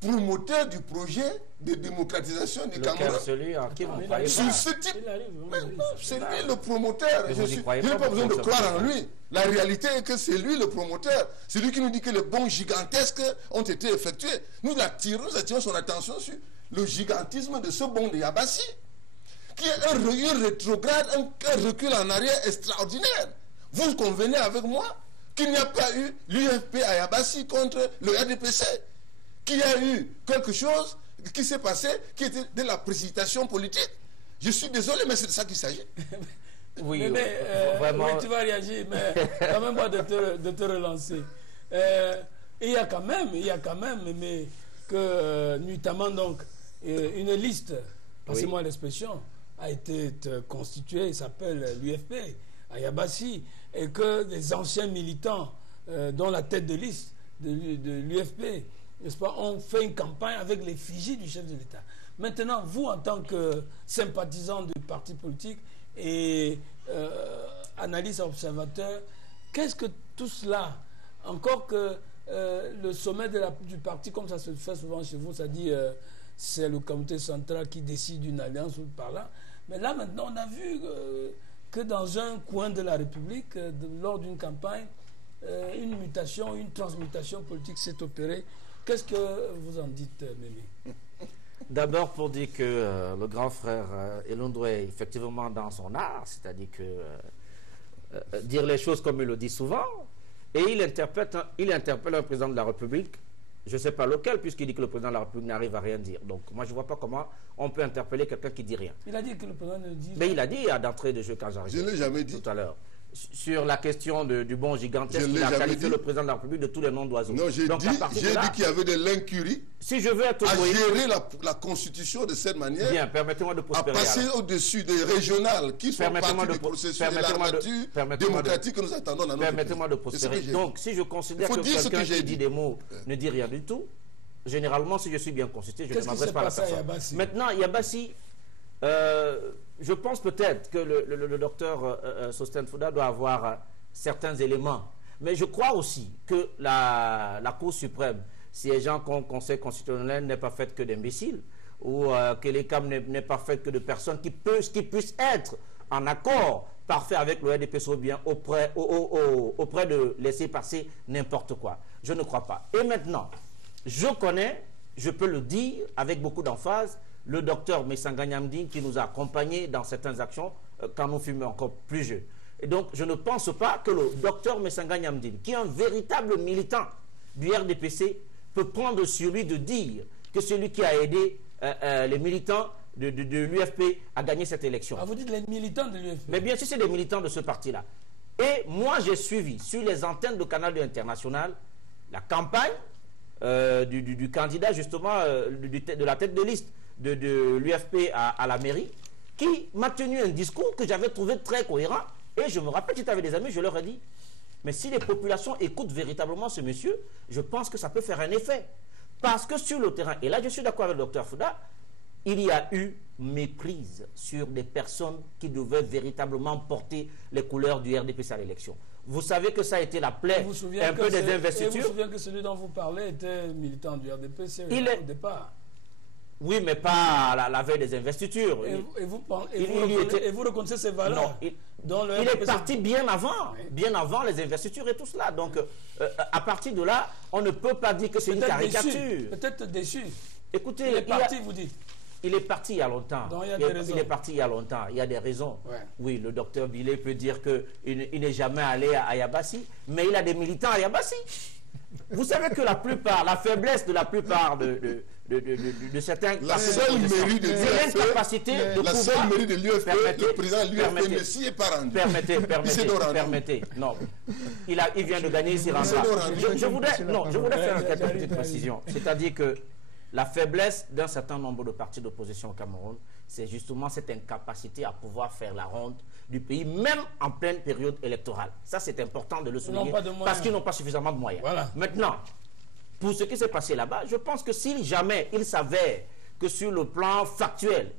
promoteur du projet de démocratisation du Cameroun. Celui en qui vous il croyez Sur pas. ce type, Il arrive, mais oui, non, c'est lui le promoteur. Mais Je vous n'y n'ai croyez pas pas, besoin de vous croire en pensez lui. La réalité est que c'est lui le promoteur. C'est lui qui nous dit que les bons gigantesques ont été effectués. Nous attirons son attention sur le gigantisme de ce bond de Yabassi, qui est un rétrograde, un recul en arrière extraordinaire. Vous convenez avec moi qu'il n'y a pas eu l'UFP à Yabassi contre le RDPC, qu'il y a eu quelque chose qui s'est passé, qui était de la précipitation politique. Je suis désolé, mais c'est de ça qu'il s'agit. Oui, vraiment... oui, tu vas réagir, mais quand même pas de te relancer. Il y a quand même, mais que notamment donc, une liste, passez-moi l'expression, a été constituée, il s'appelle l'UFP, à Yabassi, et que des anciens militants, dont la tête de liste de l'UFP, n'est-ce pas, ont fait une campagne avec l'effigie du chef de l'État. Maintenant, vous, en tant que sympathisant du parti politique et analyste observateur, qu'est-ce que tout cela, encore que le sommet du parti, comme ça se fait souvent chez vous, ça dit c'est le comité central qui décide d'une alliance ou par là, mais là maintenant on a vu que dans un coin de la République, lors d'une campagne, une mutation, une transmutation politique s'est opérée. Qu'est-ce que vous en dites, Mémé? D'abord pour dire que le grand frère Elondo est effectivement dans son art, c'est-à-dire que dire les choses comme il le dit souvent, et il interpelle un président de la République, je ne sais pas lequel, puisqu'il dit que le président de la République n'arrive à rien dire. Donc moi je ne vois pas comment on peut interpeller quelqu'un qui dit rien. Il a dit que le président ne dit... Mais il a dit d'entrée de jeu quand j'arrive. Je ne l'ai jamais dit. Tout à l'heure. Sur la question du bon gigantesque, il a qualifié le président de la République de tous les noms d'oiseaux. Non, j'ai dit qu'il y avait de l'incurie si je veux être à gérer la constitution de cette manière. Bien, permettez-moi de prospérer. À passer au-dessus des régionales qui sont partie du processus démocratique que nous attendons dans notre pays. Permettez-moi de prospérer. Donc, si je considère que quelqu'un qui dit des mots ne dit rien du tout, généralement, si je suis bien consulté, je ne m'adresse pas à la personne. Maintenant, Yabassi... je pense peut-être que le docteur Sostène Fouda doit avoir certains éléments. Mais je crois aussi que la Cour suprême, siégeant comme Conseil constitutionnel, n'est pas faite que d'imbéciles, ou que les CAM n'est pas faite que de personnes qui puissent être en accord parfait avec le RDPC ou bien auprès de laisser passer n'importe quoi. Je ne crois pas. Et maintenant, je connais, je peux le dire avec beaucoup d'emphase, le docteur Messanga Nyamdine qui nous a accompagnés dans certaines actions quand nous fûmes encore plus jeunes. Et donc, je ne pense pas que le docteur Messanga Nyamdine, qui est un véritable militant du RDPC, peut prendre sur lui de dire que celui qui a aidé les militants de l'UFP à gagner cette élection. Ah, vous dites les militants de l'UFP? Mais bien sûr, c'est des militants de ce parti-là. Et moi, j'ai suivi sur les antennes de Canal International la campagne du candidat, justement, de la tête de liste de l'UFP à la mairie, qui m'a tenu un discours que j'avais trouvé très cohérent. Et je me rappelle, j'étais avec des amis, je leur ai dit, mais si les populations écoutent véritablement ce monsieur, je pense que ça peut faire un effet. Parce que sur le terrain, et là je suis d'accord avec le docteur Fouda, il y a eu méprise sur des personnes qui devaient véritablement porter les couleurs du RDPC à l'élection. Vous savez que ça a été la plaie un peu des investitures. Et vous vous souvenez que celui dont vous parlez était militant du RDPC au départ? Oui, mais pas la veille des investitures. Et vous reconnaissez ces valeurs? Non, il est parti bien avant les investitures et tout cela. Donc, à partir de là, on ne peut pas dire que c'est une caricature. Peut-être déçu. Écoutez, il est parti, vous dites. Il est parti il y a longtemps. Donc, il est parti il y a longtemps. Il y a des raisons. Ouais. Oui, le docteur Billet peut dire qu'il n'est jamais allé à Yabassi, mais il a des militants à Yabassi. Vous savez que la faiblesse de la plupart de certains... La seule mairie de l'UFP, le président de l'UFP ne s'y est pas rendu. Permettez. Non. Il vient de gagner, il s'y rendra. Je voudrais faire quelques petites précisions. C'est-à-dire que la faiblesse d'un certain nombre de partis d'opposition au Cameroun, c'est justement cette incapacité à pouvoir faire la ronde du pays, même en pleine période électorale. Ça, c'est important de le souligner, parce qu'ils n'ont pas suffisamment de moyens. Voilà. Maintenant, pour ce qui s'est passé là-bas, je pense que si jamais il s'avère que sur le plan factuel,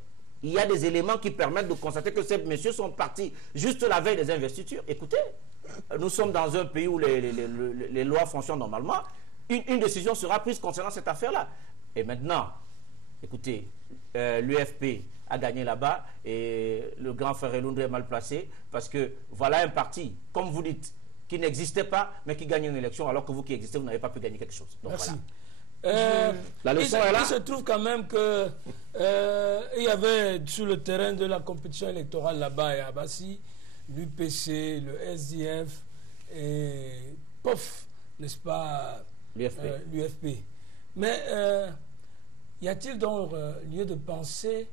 il y a des éléments qui permettent de constater que ces messieurs sont partis juste la veille des investitures, écoutez, nous sommes dans un pays où les lois fonctionnent normalement, une décision sera prise concernant cette affaire-là. Et maintenant, écoutez, l'UFP a gagné là-bas et le grand frère Elundre est mal placé parce que voilà un parti, comme vous dites, qui n'existait pas, mais qui gagne une élection, alors que vous qui existez, vous n'avez pas pu gagner quelque chose. Donc, merci. Voilà. La leçon est là. Il se trouve quand même que il y avait sur le terrain de la compétition électorale là-bas à Abassi, l'UPC, le SDF et POF, n'est-ce pas, l'UFP. Mais y a-t-il donc lieu de penser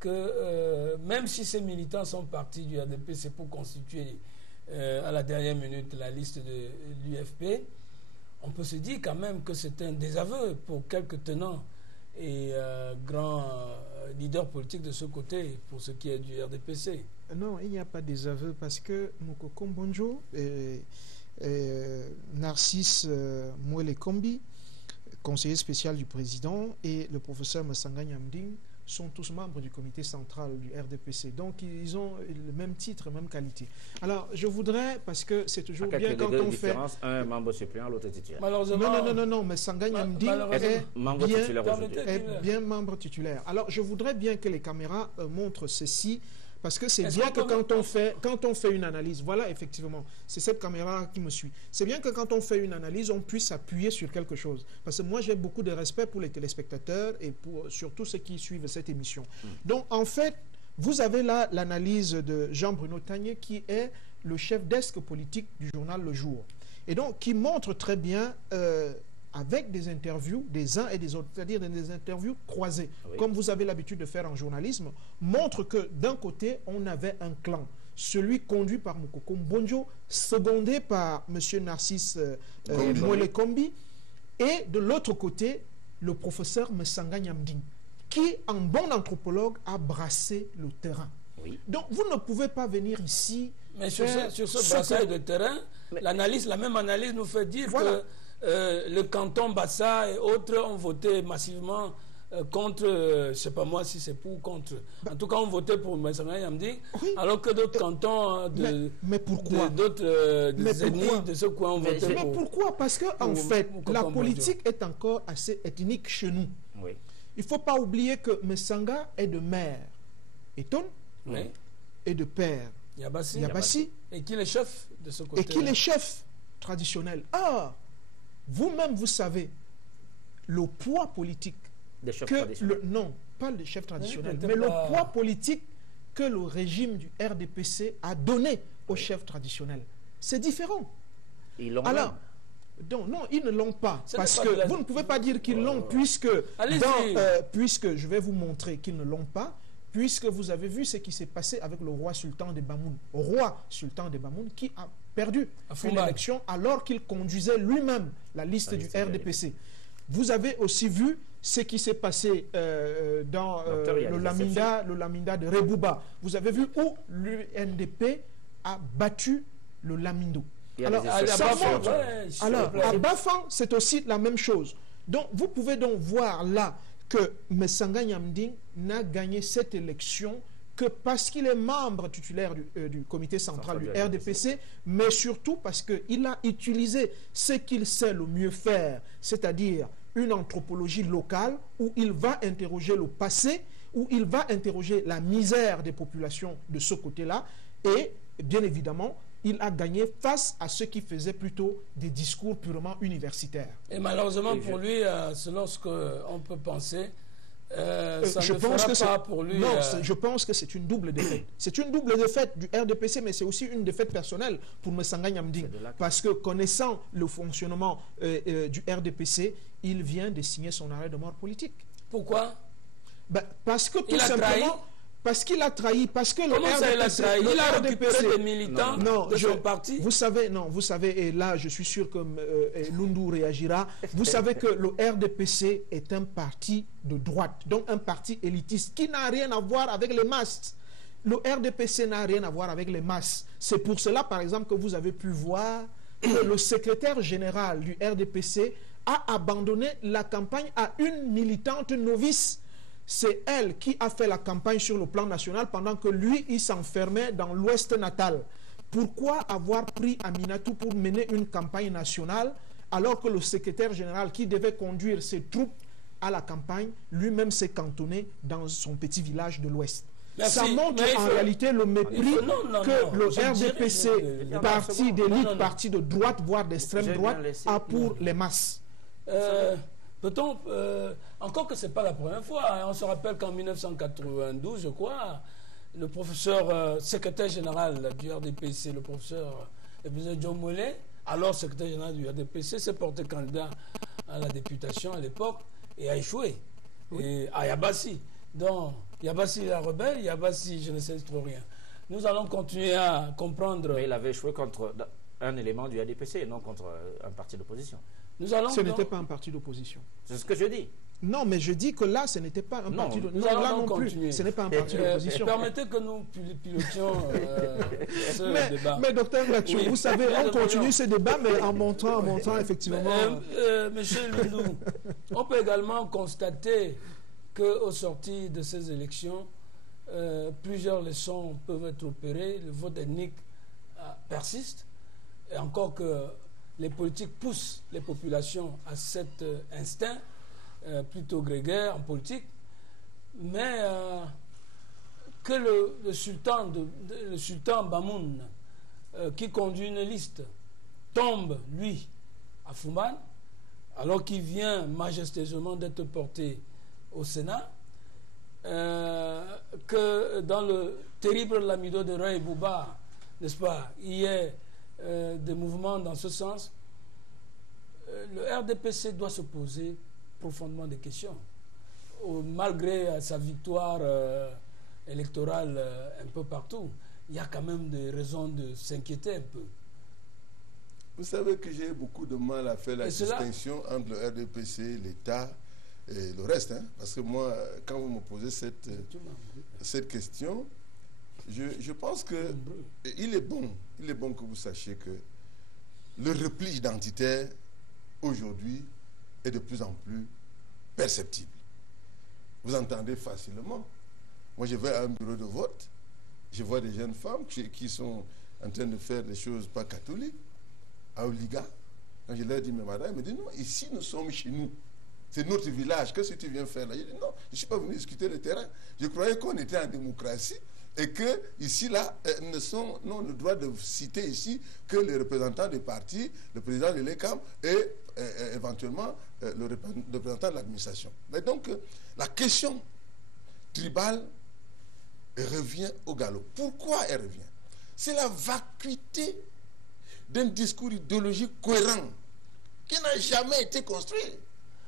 que même si ces militants sont partis du RDP, c'est pour constituer à la dernière minute la liste de l'UFP, on peut se dire quand même que c'est un désaveu pour quelques tenants et grands leaders politiques de ce côté pour ce qui est du RDPC. Non, il n'y a pas de désaveu parce que Mokoko Mbonjo et Narcisse Mwele Kombi, conseiller spécial du président, et le professeur Massanga Nyamding sont tous membres du comité central du RDPC. Donc, ils ont le même titre, même qualité. Alors, je voudrais, parce que c'est toujours bien quand on fait... Un membre suppléant, l'autre titulaire. Non, mais Sanga Nyamding est bien membre titulaire. Alors, je voudrais bien que les caméras montrent ceci, parce que c'est bien que quand on fait une analyse, voilà, effectivement, c'est cette caméra qui me suit. C'est bien que quand on fait une analyse, on puisse s'appuyer sur quelque chose. Parce que moi, j'ai beaucoup de respect pour les téléspectateurs et pour surtout ceux qui suivent cette émission. Donc, en fait, vous avez là l'analyse de Jean-Bruno Tagné, qui est le chef desk politique du journal Le Jour. Et donc, qui montre très bien... avec des interviews des uns et des autres, c'est-à-dire des interviews croisées, comme vous avez l'habitude de faire en journalisme, montre que d'un côté, on avait un clan, celui conduit par Mokoko Mbonjo, secondé par M. Narcisse Mwele Kombi, et de l'autre côté, le professeur Massanga Nyamding, qui, en bon anthropologue, a brassé le terrain. Donc, vous ne pouvez pas venir ici... Mais sur ce brassage de terrain, la même analyse nous fait dire que le canton Bassa et autres ont voté massivement contre, je ne sais pas moi si c'est pour ou contre. En tout cas, on votait pour Massanga Nyamding, alors que d'autres cantons d'autres ennemis de ce coin ont voté pour... Mais pourquoi? Parce qu'en fait, la politique est encore assez ethnique chez nous. Il ne faut pas oublier que Massanga est de mère Eton et de père Yabassi. Et qu'il est chef de ce côté. Et qu'il est chef traditionnel. Vous-même, vous savez le poids politique des chefs traditionnels. Non, pas les chefs traditionnels, mais le poids politique que le régime du RDPC a donné aux chefs traditionnels. C'est différent. Ils l'ont. Alors, non, ils ne l'ont pas. Parce que vous ne pouvez pas dire qu'ils l'ont, puisque je vais vous montrer qu'ils ne l'ont pas, puisque vous avez vu ce qui s'est passé avec le roi sultan de Bamoun. Roi sultan de Bamoun qui a perdu une élection alors qu'il conduisait lui-même la liste du RDPC. Vous avez aussi vu ce qui s'est passé dans le Laminda de Rebouba. Vous avez vu où l'UNDP a battu le Lamindo. Alors, à Bafang, c'est aussi la même chose. Donc, vous pouvez donc voir là que Massanga Nyamding n'a gagné cette élection que parce qu'il est membre titulaire du comité central du RDPC, mais surtout parce qu'il a utilisé ce qu'il sait le mieux faire, c'est-à-dire une anthropologie locale où il va interroger le passé, où il va interroger la misère des populations de ce côté-là, et bien évidemment, il a gagné face à ceux qui faisaient plutôt des discours purement universitaires. Et malheureusement pour lui, selon ce qu'on peut penser, ça je ne pense fera que pas pour lui... Non, je pense que c'est une double défaite. C'est une double défaite du RDPC, mais c'est aussi une défaite personnelle pour Messanga Nyamding. Parce que connaissant le fonctionnement du RDPC, il vient de signer son arrêt de mort politique. Pourquoi? Parce que tout Il a simplement... trahi. Parce qu'il a trahi, parce que le Comment ça, il a RDPC... trahi? Il a récupéré RDPC des militants de son parti. Vous savez, et là je suis sûr que Lundu réagira, vous savez que le RDPC est un parti de droite, donc un parti élitiste qui n'a rien à voir avec les masses. Le RDPC n'a rien à voir avec les masses. C'est pour cela, par exemple, que vous avez pu voir que le secrétaire général du RDPC a abandonné la campagne à une militante novice. C'est elle qui a fait la campagne sur le plan national pendant que lui, il s'enfermait dans l'ouest natal. Pourquoi avoir pris Aminatou pour mener une campagne nationale alors que le secrétaire général qui devait conduire ses troupes à la campagne, lui-même s'est cantonné dans son petit village de l'ouest? Ça montre en réalité le mépris que le RDPC, parti d'élite, parti de droite, voire d'extrême droite, a pour les masses. Peut-on, encore que ce n'est pas la première fois, hein, on se rappelle qu'en 1992, je crois, le professeur secrétaire général du RDPC, le professeur John Mollet, alors secrétaire général du RDPC, s'est porté candidat à la députation à l'époque et a échoué. Oui. Et à Yabassi. Donc, Yabassi la rebelle, Yabassi, je ne sais trop rien. Nous allons continuer à comprendre... Mais il avait échoué contre un élément du RDPC et non contre un parti d'opposition. Ce n'était pas un parti d'opposition. C'est ce que je dis. Non, mais je dis que là, ce n'était pas un parti d'opposition. Non, là non plus, ce n'est pas un parti d'opposition. Permettez que nous pilotions ce débat. Mais docteur Gatchou, oui, vous savez, on continue ce débat, mais en montrant effectivement... Monsieur Loulou, on peut également constater qu'au sorti de ces élections, plusieurs leçons peuvent être opérées. Le vote ethnique persiste, et encore que les politiques poussent les populations à cet instinct plutôt grégaire en politique, mais que le sultan Bamoun, qui conduit une liste, tombe, lui, à Fouman, alors qu'il vient majestueusement d'être porté au Sénat, que dans le terrible lamido de Ray Bouba, n'est-ce pas, il y a des mouvements dans ce sens. Le RDPC doit se poser profondément des questions. Malgré sa victoire électorale un peu partout, il y a quand même des raisons de s'inquiéter un peu. Vous savez que j'ai beaucoup de mal à faire la distinction entre le RDPC, l'État et le reste. Hein, parce que moi, quand vous me posez cette question, je pense que il est bon que vous sachiez que le repli identitaire aujourd'hui est de plus en plus perceptible. Vous entendez facilement. Moi, je vais à un bureau de vote, je vois des jeunes femmes qui sont en train de faire des choses pas catholiques, à Oliga. Quand je leur dis, mais madame, elle me dit, non, ici nous sommes chez nous. C'est notre village. Qu'est-ce que tu viens faire là? Je dis, non, je ne suis pas venu discuter le terrain. Je croyais qu'on était en démocratie et que ici, là, n'ont le droit de citer ici que les représentants des partis, le président de l'ECAM et éventuellement le représentant de l'administration. Mais donc, la question tribale revient au galop. Pourquoi elle revient? C'est la vacuité d'un discours idéologique cohérent qui n'a jamais été construit.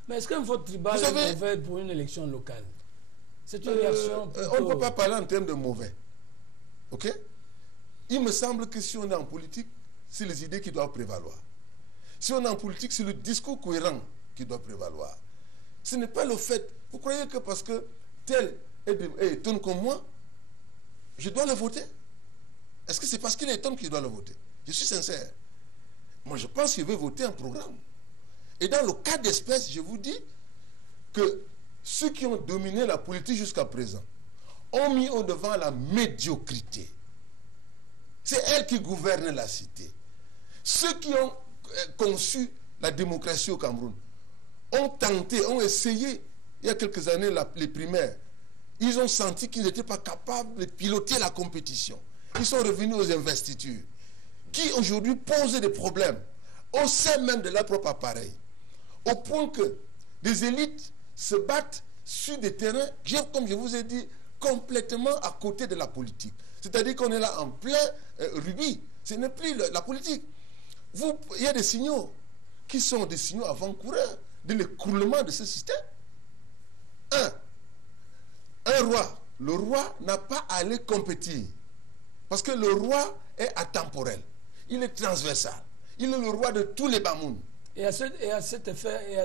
Mais est-ce qu'un vote tribal est mauvais pour une élection locale? C'est une réaction plutôt... On ne peut pas parler en termes de mauvais. OK? Il me semble que si on est en politique, c'est les idées qui doivent prévaloir. Si on est en politique, c'est le discours cohérent qui doit prévaloir. Ce n'est pas le fait... Vous croyez que parce que tel est étonne comme moi, je dois le voter? Est-ce que c'est parce qu'il est étonne qu'il doit le voter? Je suis sincère. Moi, je pense qu'il veut voter un programme. Et dans le cas d'espèce, je vous dis que ceux qui ont dominé la politique jusqu'à présent ont mis au devant la médiocrité. C'est elles qui gouvernent la cité. Ceux qui ont conçu la démocratie au Cameroun ont tenté, ont essayé, il y a quelques années, les primaires. Ils ont senti qu'ils n'étaient pas capables de piloter la compétition. Ils sont revenus aux investitures, qui aujourd'hui posent des problèmes au sein même de leur propre appareil, au point que des élites se battent sur des terrains, comme je vous ai dit, complètement à côté de la politique. C'est-à-dire qu'on est là en plein rubis. Ce n'est plus la politique. Il y a des signaux qui sont des signaux avant-coureurs de l'écroulement de ce système. Un roi, le roi n'a pas à aller compétir. Parce que le roi est atemporel. Il est transversal. Il est le roi de tous les Bamouns. Et à cet effet,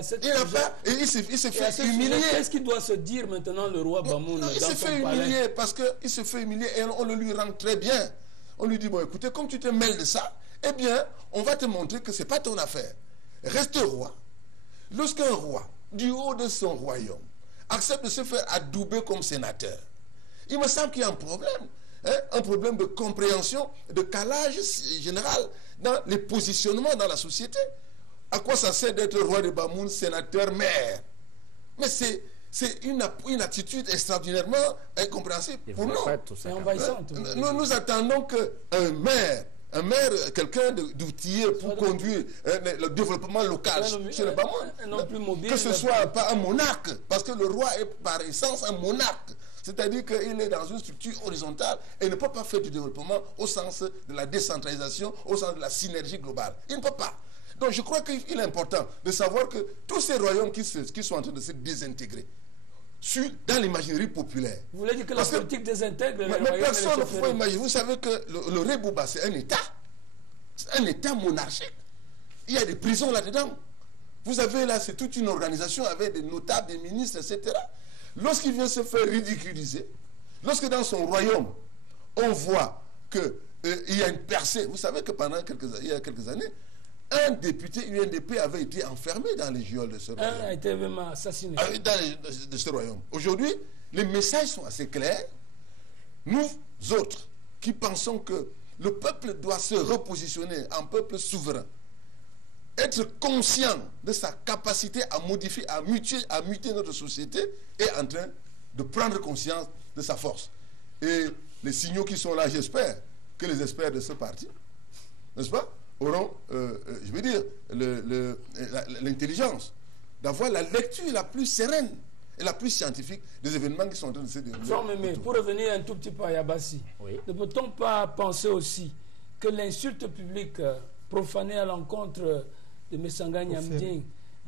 il se fait humilier. Qu'est-ce qu'il doit se dire maintenant, le roi Bamoun? Il se fait humilier parce qu'il se fait humilier et on le lui rend très bien. On lui dit, bon, écoutez, comme tu te mêles de ça, eh bien, on va te montrer que ce n'est pas ton affaire. Reste roi. Lorsqu'un roi, du haut de son royaume, accepte de se faire adouber comme sénateur, il me semble qu'il y a un problème. Un problème de compréhension, de calage général dans les positionnements dans la société. À quoi ça sert d'être roi de Bamoun, sénateur, maire? Mais c'est une attitude extraordinairement incompréhensible pour nous. C'est envahissant. Nous attendons qu'un maire, quelqu'un d'outillé pour conduire le développement local chez le Bamoun, que ce soit pas un monarque, parce que le roi est par essence un monarque. C'est-à-dire qu'il est dans une structure horizontale et il ne peut pas faire du développement au sens de la décentralisation, au sens de la synergie globale. Il ne peut pas. Donc je crois qu'il est important de savoir que tous ces royaumes qui sont en train de se désintégrer dans l'imaginerie populaire. Vous voulez dire que la politique désintègre les royaumes? Mais personne ne peut imaginer. Vous savez que le Rébouba, c'est un État. C'est un État monarchique. Il y a des prisons là-dedans. Vous avez là, c'est toute une organisation avec des notables, des ministres, etc. Lorsqu'il vient se faire ridiculiser, lorsque dans son royaume, on voit qu'il y a une percée, vous savez que il y a quelques années, un député UNDP avait été enfermé dans les geôles de ce royaume. Un a été même assassiné. De ce royaume. Aujourd'hui, les messages sont assez clairs. Nous autres, qui pensons que le peuple doit se repositionner en peuple souverain, être conscient de sa capacité à modifier, à muter notre société, est en train de prendre conscience de sa force. Et les signaux qui sont là, j'espère que les experts de ce parti, n'est-ce pas, auront, je veux dire, l'intelligence d'avoir la lecture la plus sereine et la plus scientifique des événements qui sont en train de se dérouler. Mais pour revenir un tout petit peu à Yabassi, oui. Ne peut-on pas penser aussi que l'insulte publique profanée à l'encontre de Messanga Nyamding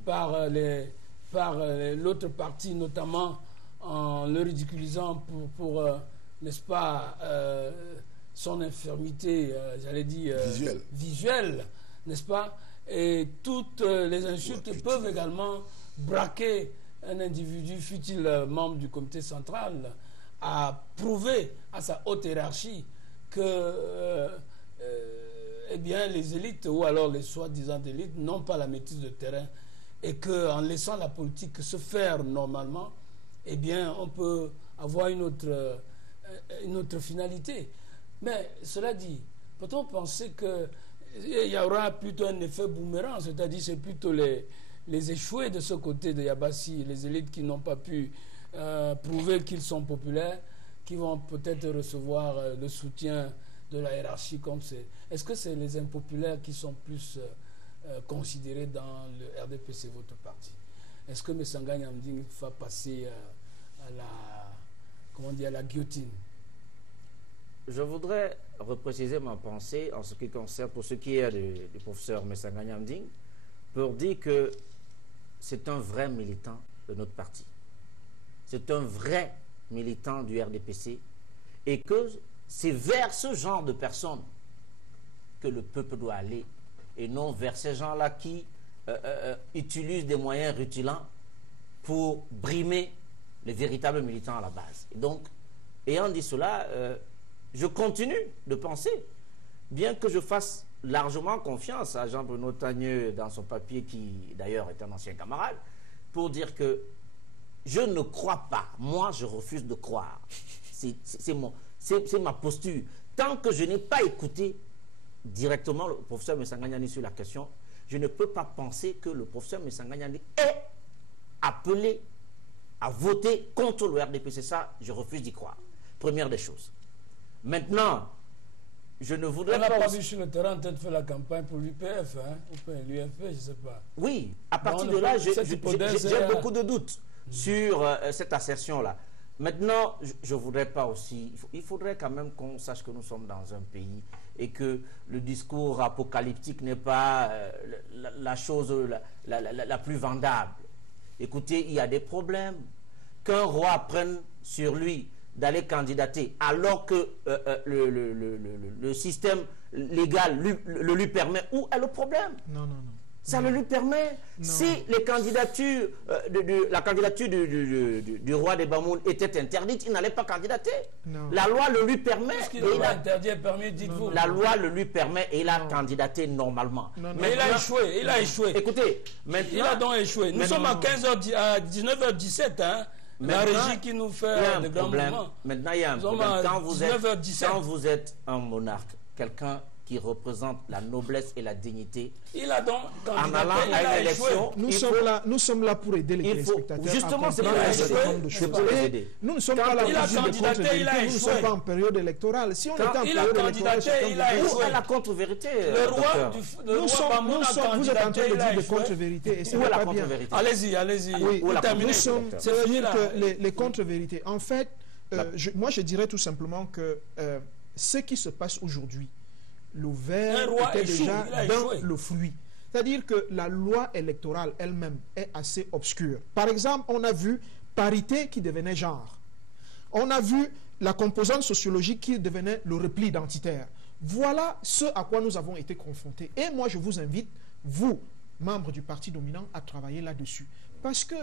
par l'autre partie, notamment en le ridiculisant pour n'est-ce pas, son infirmité, j'allais dire, visuelle, n'est-ce pas? Et toutes les insultes peuvent également braquer un individu, fut-il membre du comité central, à prouver à sa haute hiérarchie que eh bien, les élites, ou alors les soi-disant élites, n'ont pas la maîtrise de terrain et qu'en laissant la politique se faire normalement, eh bien, on peut avoir une autre finalité. Mais cela dit, peut-on penser qu'il y aura plutôt un effet boomerang, c'est-à-dire c'est plutôt les échoués de ce côté de Yabassi, les élites qui n'ont pas pu prouver qu'ils sont populaires, qui vont peut-être recevoir le soutien de la hiérarchie comme c'est. Est-ce que c'est les impopulaires qui sont plus considérés dans le RDPC, votre parti? Est-ce que Messanga Nyamding va passer à la guillotine? Je voudrais repréciser ma pensée en ce qui concerne, pour ce qui est du professeur Messanga Nyamding, pour dire que c'est un vrai militant de notre parti. C'est un vrai militant du RDPC et que c'est vers ce genre de personnes que le peuple doit aller et non vers ces gens-là qui utilisent des moyens rutilants pour brimer les véritables militants à la base. Et donc, ayant dit cela, je continue de penser, bien que je fasse largement confiance à Jean-Bruno Tagneux dans son papier, qui d'ailleurs est un ancien camarade, pour dire que je ne crois pas, moi je refuse de croire. C'est ma posture. Tant que je n'ai pas écouté directement le professeur Messanga Nyamding sur la question, je ne peux pas penser que le professeur Messanga Nyamding est appelé à voter contre le RDP. C'est ça, je refuse d'y croire. Première des choses. Maintenant, je ne voudrais On n'a pas aussi... vu sur le terrain en train de faire la campagne pour l'UPF, hein, ou l'UFP, je ne sais pas. Oui, à partir Non, de là, cette hypothèse j'ai est- beaucoup de doutes sur cette assertion-là. Maintenant, je ne voudrais pas aussi... Il faudrait quand même qu'on sache que nous sommes dans un pays et que le discours apocalyptique n'est pas la chose la plus vendable. Écoutez, il y a des problèmes. Qu'un roi prenne sur lui d'aller candidater alors que le système légal le lui permet, où est le problème? Non. Ça le lui permet. Non. Si les candidatures, la candidature du roi des Bamoun était interdite, il n'allait pas candidater. Non. La loi le lui permet. Qu'est-ce qu'il et il a a- interdit et permis, dites-vous? la loi le lui permet et il a candidaté normalement. Non, non. Mais il a échoué, il a échoué. Écoutez, maintenant, Il a donc échoué. Nous Maintenant- sommes à 15h, à 19h17, hein. La Maintenant, régie qui nous il y fait a un de grands problème. mouvements. Maintenant, il y a un Nous sommes problème. à Quand vous, êtes, 19h17. quand vous êtes un monarque, quelqu'un qui représente la noblesse et la dignité, Il a donc en candidaté, allant il à a une échoué. élection, Nous sommes là pour aider les il faut- téléspectateurs. justement, à c'est comprendre pour un les certain aider. nombre de C'est choses. pour les Et aider. nous ne sommes Quand pas là il a pour dire des candidaté, il a contre-vérités. Nous ne sommes échoué. pas en période électorale. Si on était en il a période électorale, candidaté, chacun il a vous dit- échoué. où est la contre-vérité, Le roi docteur? Bamoun a vous êtes en train candidaté, de il a dire des échoué. contre-vérités et ce Où n'est est la pas bien. contre-vérité? Allez-y. Oui, Où est la terminez. nous sommes, docteur? C'est ça veut fini, dire là. que les contre-vérités, en fait, moi je dirais tout simplement que ce qui se passe aujourd'hui, le Un verre roi était échoue, déjà il a dans échoué. le fruit. C'est-à-dire que la loi électorale elle-même est assez obscure. Par exemple, on a vu parité qui devenait genre. On a vu la composante sociologique qui devenait le repli identitaire. Voilà ce à quoi nous avons été confrontés. Et moi, je vous invite, vous, membres du parti dominant, à travailler là-dessus. Parce que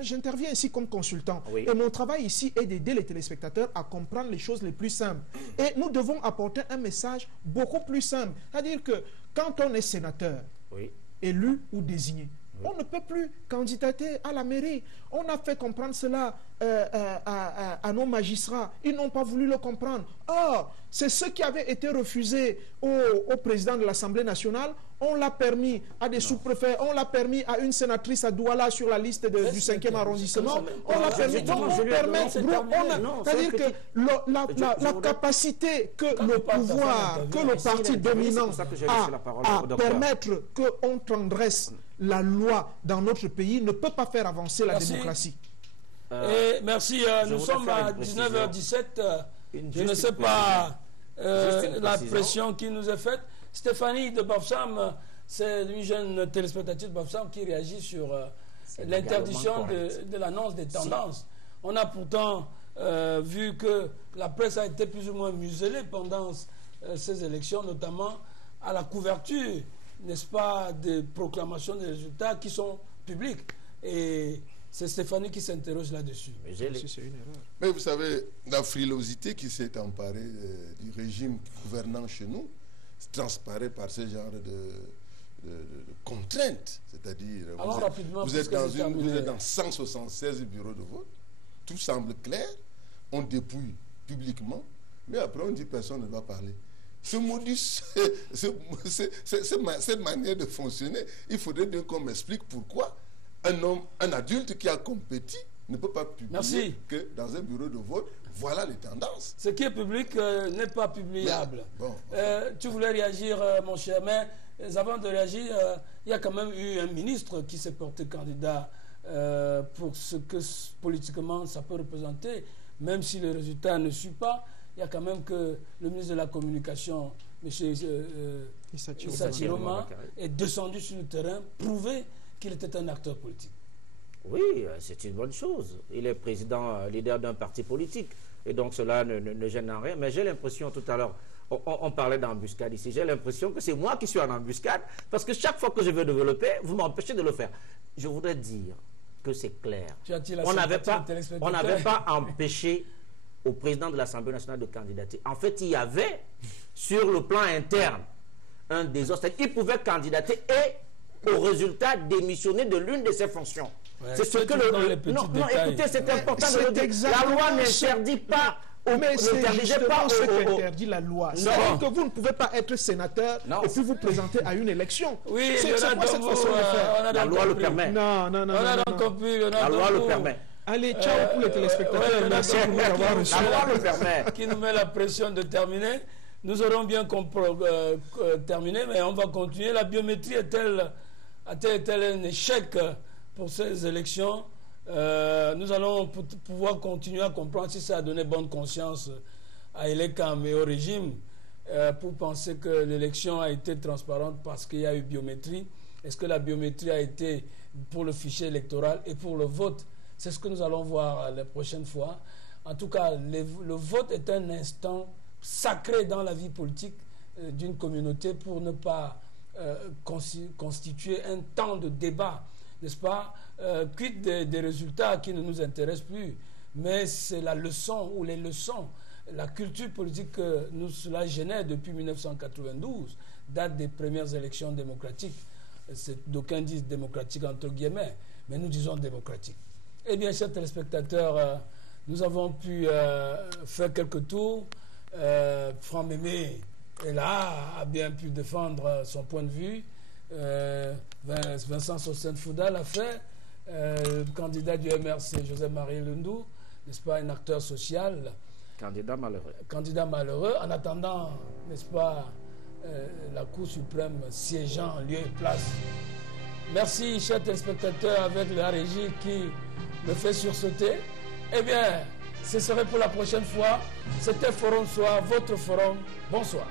j'interviens ici comme consultant. Oui. Et mon travail ici est d'aider les téléspectateurs à comprendre les choses les plus simples. Et nous devons apporter un message beaucoup plus simple. C'est-à-dire que quand on est sénateur, Oui. élu ou désigné, on ne peut plus candidater à la mairie. On a fait comprendre cela à nos magistrats. Ils n'ont pas voulu le comprendre. Or, c'est ce qui avait été refusé au président de l'Assemblée nationale. On l'a permis à des sous-préfets, on l'a permis à une sénatrice à Douala sur la liste du 5e arrondissement. On l'a permis. Donc, on permet. C'est-à-dire que la capacité que le pouvoir, que le parti dominant a à permettre qu'on transgresse la loi dans notre pays ne peut pas faire avancer la Merci. démocratie. Et merci, nous voudrais sommes faire à une précision. 19h17. Une Je ne juste sais pas Juste une la précision. pression qui nous est faite. Stéphanie de Bafsam, c'est une jeune téléspectatrice de Bafsam qui réagit sur l'interdiction légalement correct. de l'annonce des tendances. On a pourtant vu que la presse a été plus ou moins muselée pendant ces élections, notamment à la couverture, n'est-ce pas, des proclamations des résultats qui sont publics. Et c'est Stéphanie qui s'interroge là-dessus. Mais j'ai les- Si c'est une erreur. Mais vous savez, la frilosité qui s'est emparée du régime gouvernant chez nous transparaît par ce genre de contraintes. C'est-à-dire, Alors, rapidement, vous êtes puisque c'est vous terminé. êtes dans 176 bureaux de vote, tout semble clair, on dépouille publiquement, mais après on dit personne ne doit parler. Ce modus, cette manière de fonctionner, il faudrait bien qu'on m'explique pourquoi un adulte qui a compétit ne peut pas publier Merci. que dans un bureau de vote, voilà les tendances. Ce qui est public n'est pas publiable. Bon. Tu voulais réagir, mon cher, mais avant de réagir, il y a quand même eu un ministre qui s'est porté candidat pour ce que politiquement ça peut représenter, même si le résultat ne suit pas. Il y a quand même que le ministre de la Communication, M. Issa Issa Chiroma. Chiroma, est descendu sur le terrain, prouver qu'il était un acteur politique. Oui, c'est une bonne chose. Il est président, leader d'un parti politique. Et donc cela ne gêne en rien. Mais j'ai l'impression, tout à l'heure, on parlait d'embuscade ici. J'ai l'impression que c'est moi qui suis en embuscade. Parce que chaque fois que je veux développer, vous m'empêchez de le faire. Je voudrais dire que c'est clair. Tu attires la On n'avait sympathie pas, des téléspectateurs. on n'avait pas empêché au président de l'Assemblée nationale de candidater. En fait, il y avait, sur le plan interne, un désordre. Il pouvait candidater et, au résultat, démissionner de l'une de ses fonctions. Ouais, c'est ce que dans les petits non, détails. écoutez, c'est important de C'est le dire. La exactement loi ce- n'interdit pas Mais c'est n'interdisait justement pas ce qu'interdit la loi. C'est-à-dire que vous ne pouvez pas être sénateur et puis vous présenter à une élection. Oui, c'est pas cette façon de faire. La loi le permet. Non. On a donc compris. La loi le permet. Allez, ciao pour les téléspectateurs. Merci de nous avoir reçus. La loi le permet. Qui nous met la pression de terminer. Nous aurons bien terminé, mais on va continuer. La biométrie a-t-elle un échec pour ces élections? Nous allons pouvoir continuer à comprendre si ça a donné bonne conscience à Elekam et au régime pour penser que l'élection a été transparente parce qu'il y a eu biométrie. Est-ce que la biométrie a été pour le fichier électoral et pour le vote? C'est ce que nous allons voir la prochaine fois. En tout cas, le vote est un instant sacré dans la vie politique d'une communauté pour ne pas constituer un temps de débat, n'est-ce pas? Quid des résultats qui ne nous intéressent plus, mais c'est la leçon ou les leçons, la culture politique que cela génère depuis 1992, date des premières élections démocratiques. D'aucuns disent démocratiques entre guillemets, mais nous disons démocratiques. Eh bien, chers téléspectateurs, nous avons pu faire quelques tours. Franck Mémé est là, a bien pu défendre son point de vue. Vincent Sossen-Fouda l'a fait. Le candidat du MRC, Joseph-Marie Lundou, n'est-ce pas, un acteur social. Candidat malheureux. Candidat malheureux. En attendant, n'est-ce pas, la Cour suprême siégeant en lieu et place. Merci, chers téléspectateurs, avec la régie qui me fait sursauter. Eh bien, ce serait pour la prochaine fois. C'était Forum Soir, votre forum. Bonsoir.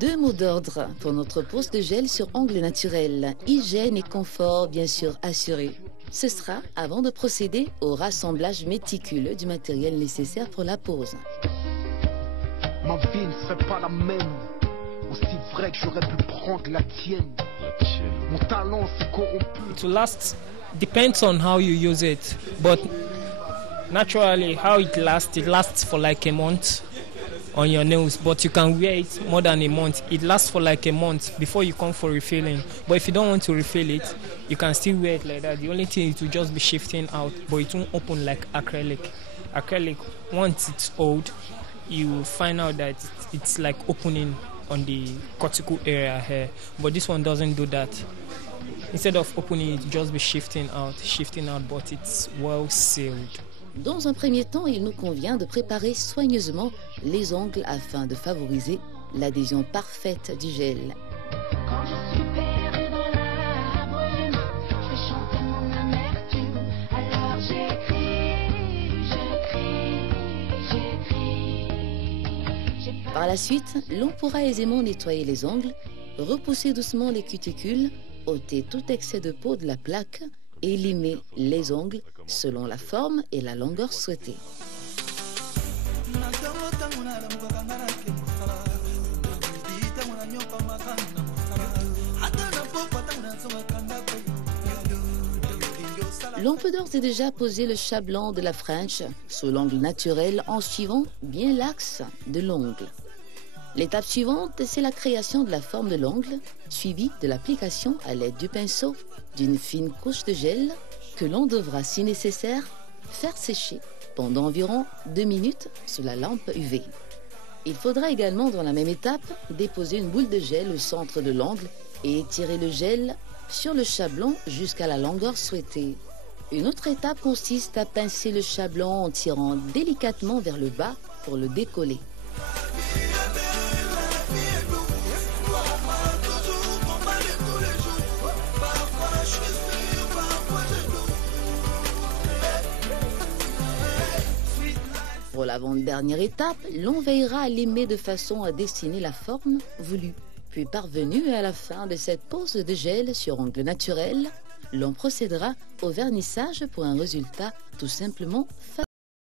Deux mots d'ordre pour notre pose de gel sur ongles naturels. Hygiène et confort, bien sûr, assurés. Ce sera avant de procéder au rassemblage méticuleux du matériel nécessaire pour la pose. Ma vie ne serait pas la même. Aussi vrai que j'aurais pu prendre la tienne. Mon talent s'est corrompu. To last depends on how you use it, but naturally how it lasts for like a month on your nails, but you can wear it more than a month. It lasts for like a month before you come for refilling. But if you don't want to refill it, you can still wear it like that. The only thing is to just be shifting out, but it won't open like acrylic. Acrylic, once it's old, you will find out that it's like opening on the cortical area here. But this one doesn't do that. Instead of opening it, just be shifting out, but it's well sealed. Dans un premier temps, il nous convient de préparer soigneusement les ongles afin de favoriser l'adhésion parfaite du gel. Quand je suis perdu dans la brume, je fais chanter mon amertume. Alors j'écris. Par la suite, l'on pourra aisément nettoyer les ongles, repousser doucement les cuticules, ôter tout excès de peau de la plaque et limer les ongles selon la forme et la longueur souhaitée. L'on peut d'ores et déjà poser le chat blanc de la French sous l'angle naturel en suivant bien l'axe de l'ongle. L'étape suivante, c'est la création de la forme de l'ongle, suivie de l'application à l'aide du pinceau d'une fine couche de gel que l'on devra, si nécessaire, faire sécher pendant environ 2 minutes sous la lampe UV. Il faudra également, dans la même étape, déposer une boule de gel au centre de l'ongle et étirer le gel sur le chat blanc jusqu'à la longueur souhaitée. Une autre étape consiste à pincer le chat blanc en tirant délicatement vers le bas pour le décoller. Pour l'avant-dernière étape, l'on veillera à limer de façon à dessiner la forme voulue. Puis parvenu à la fin de cette pose de gel sur ongle naturel, l'on procédera au vernissage pour un résultat tout simplement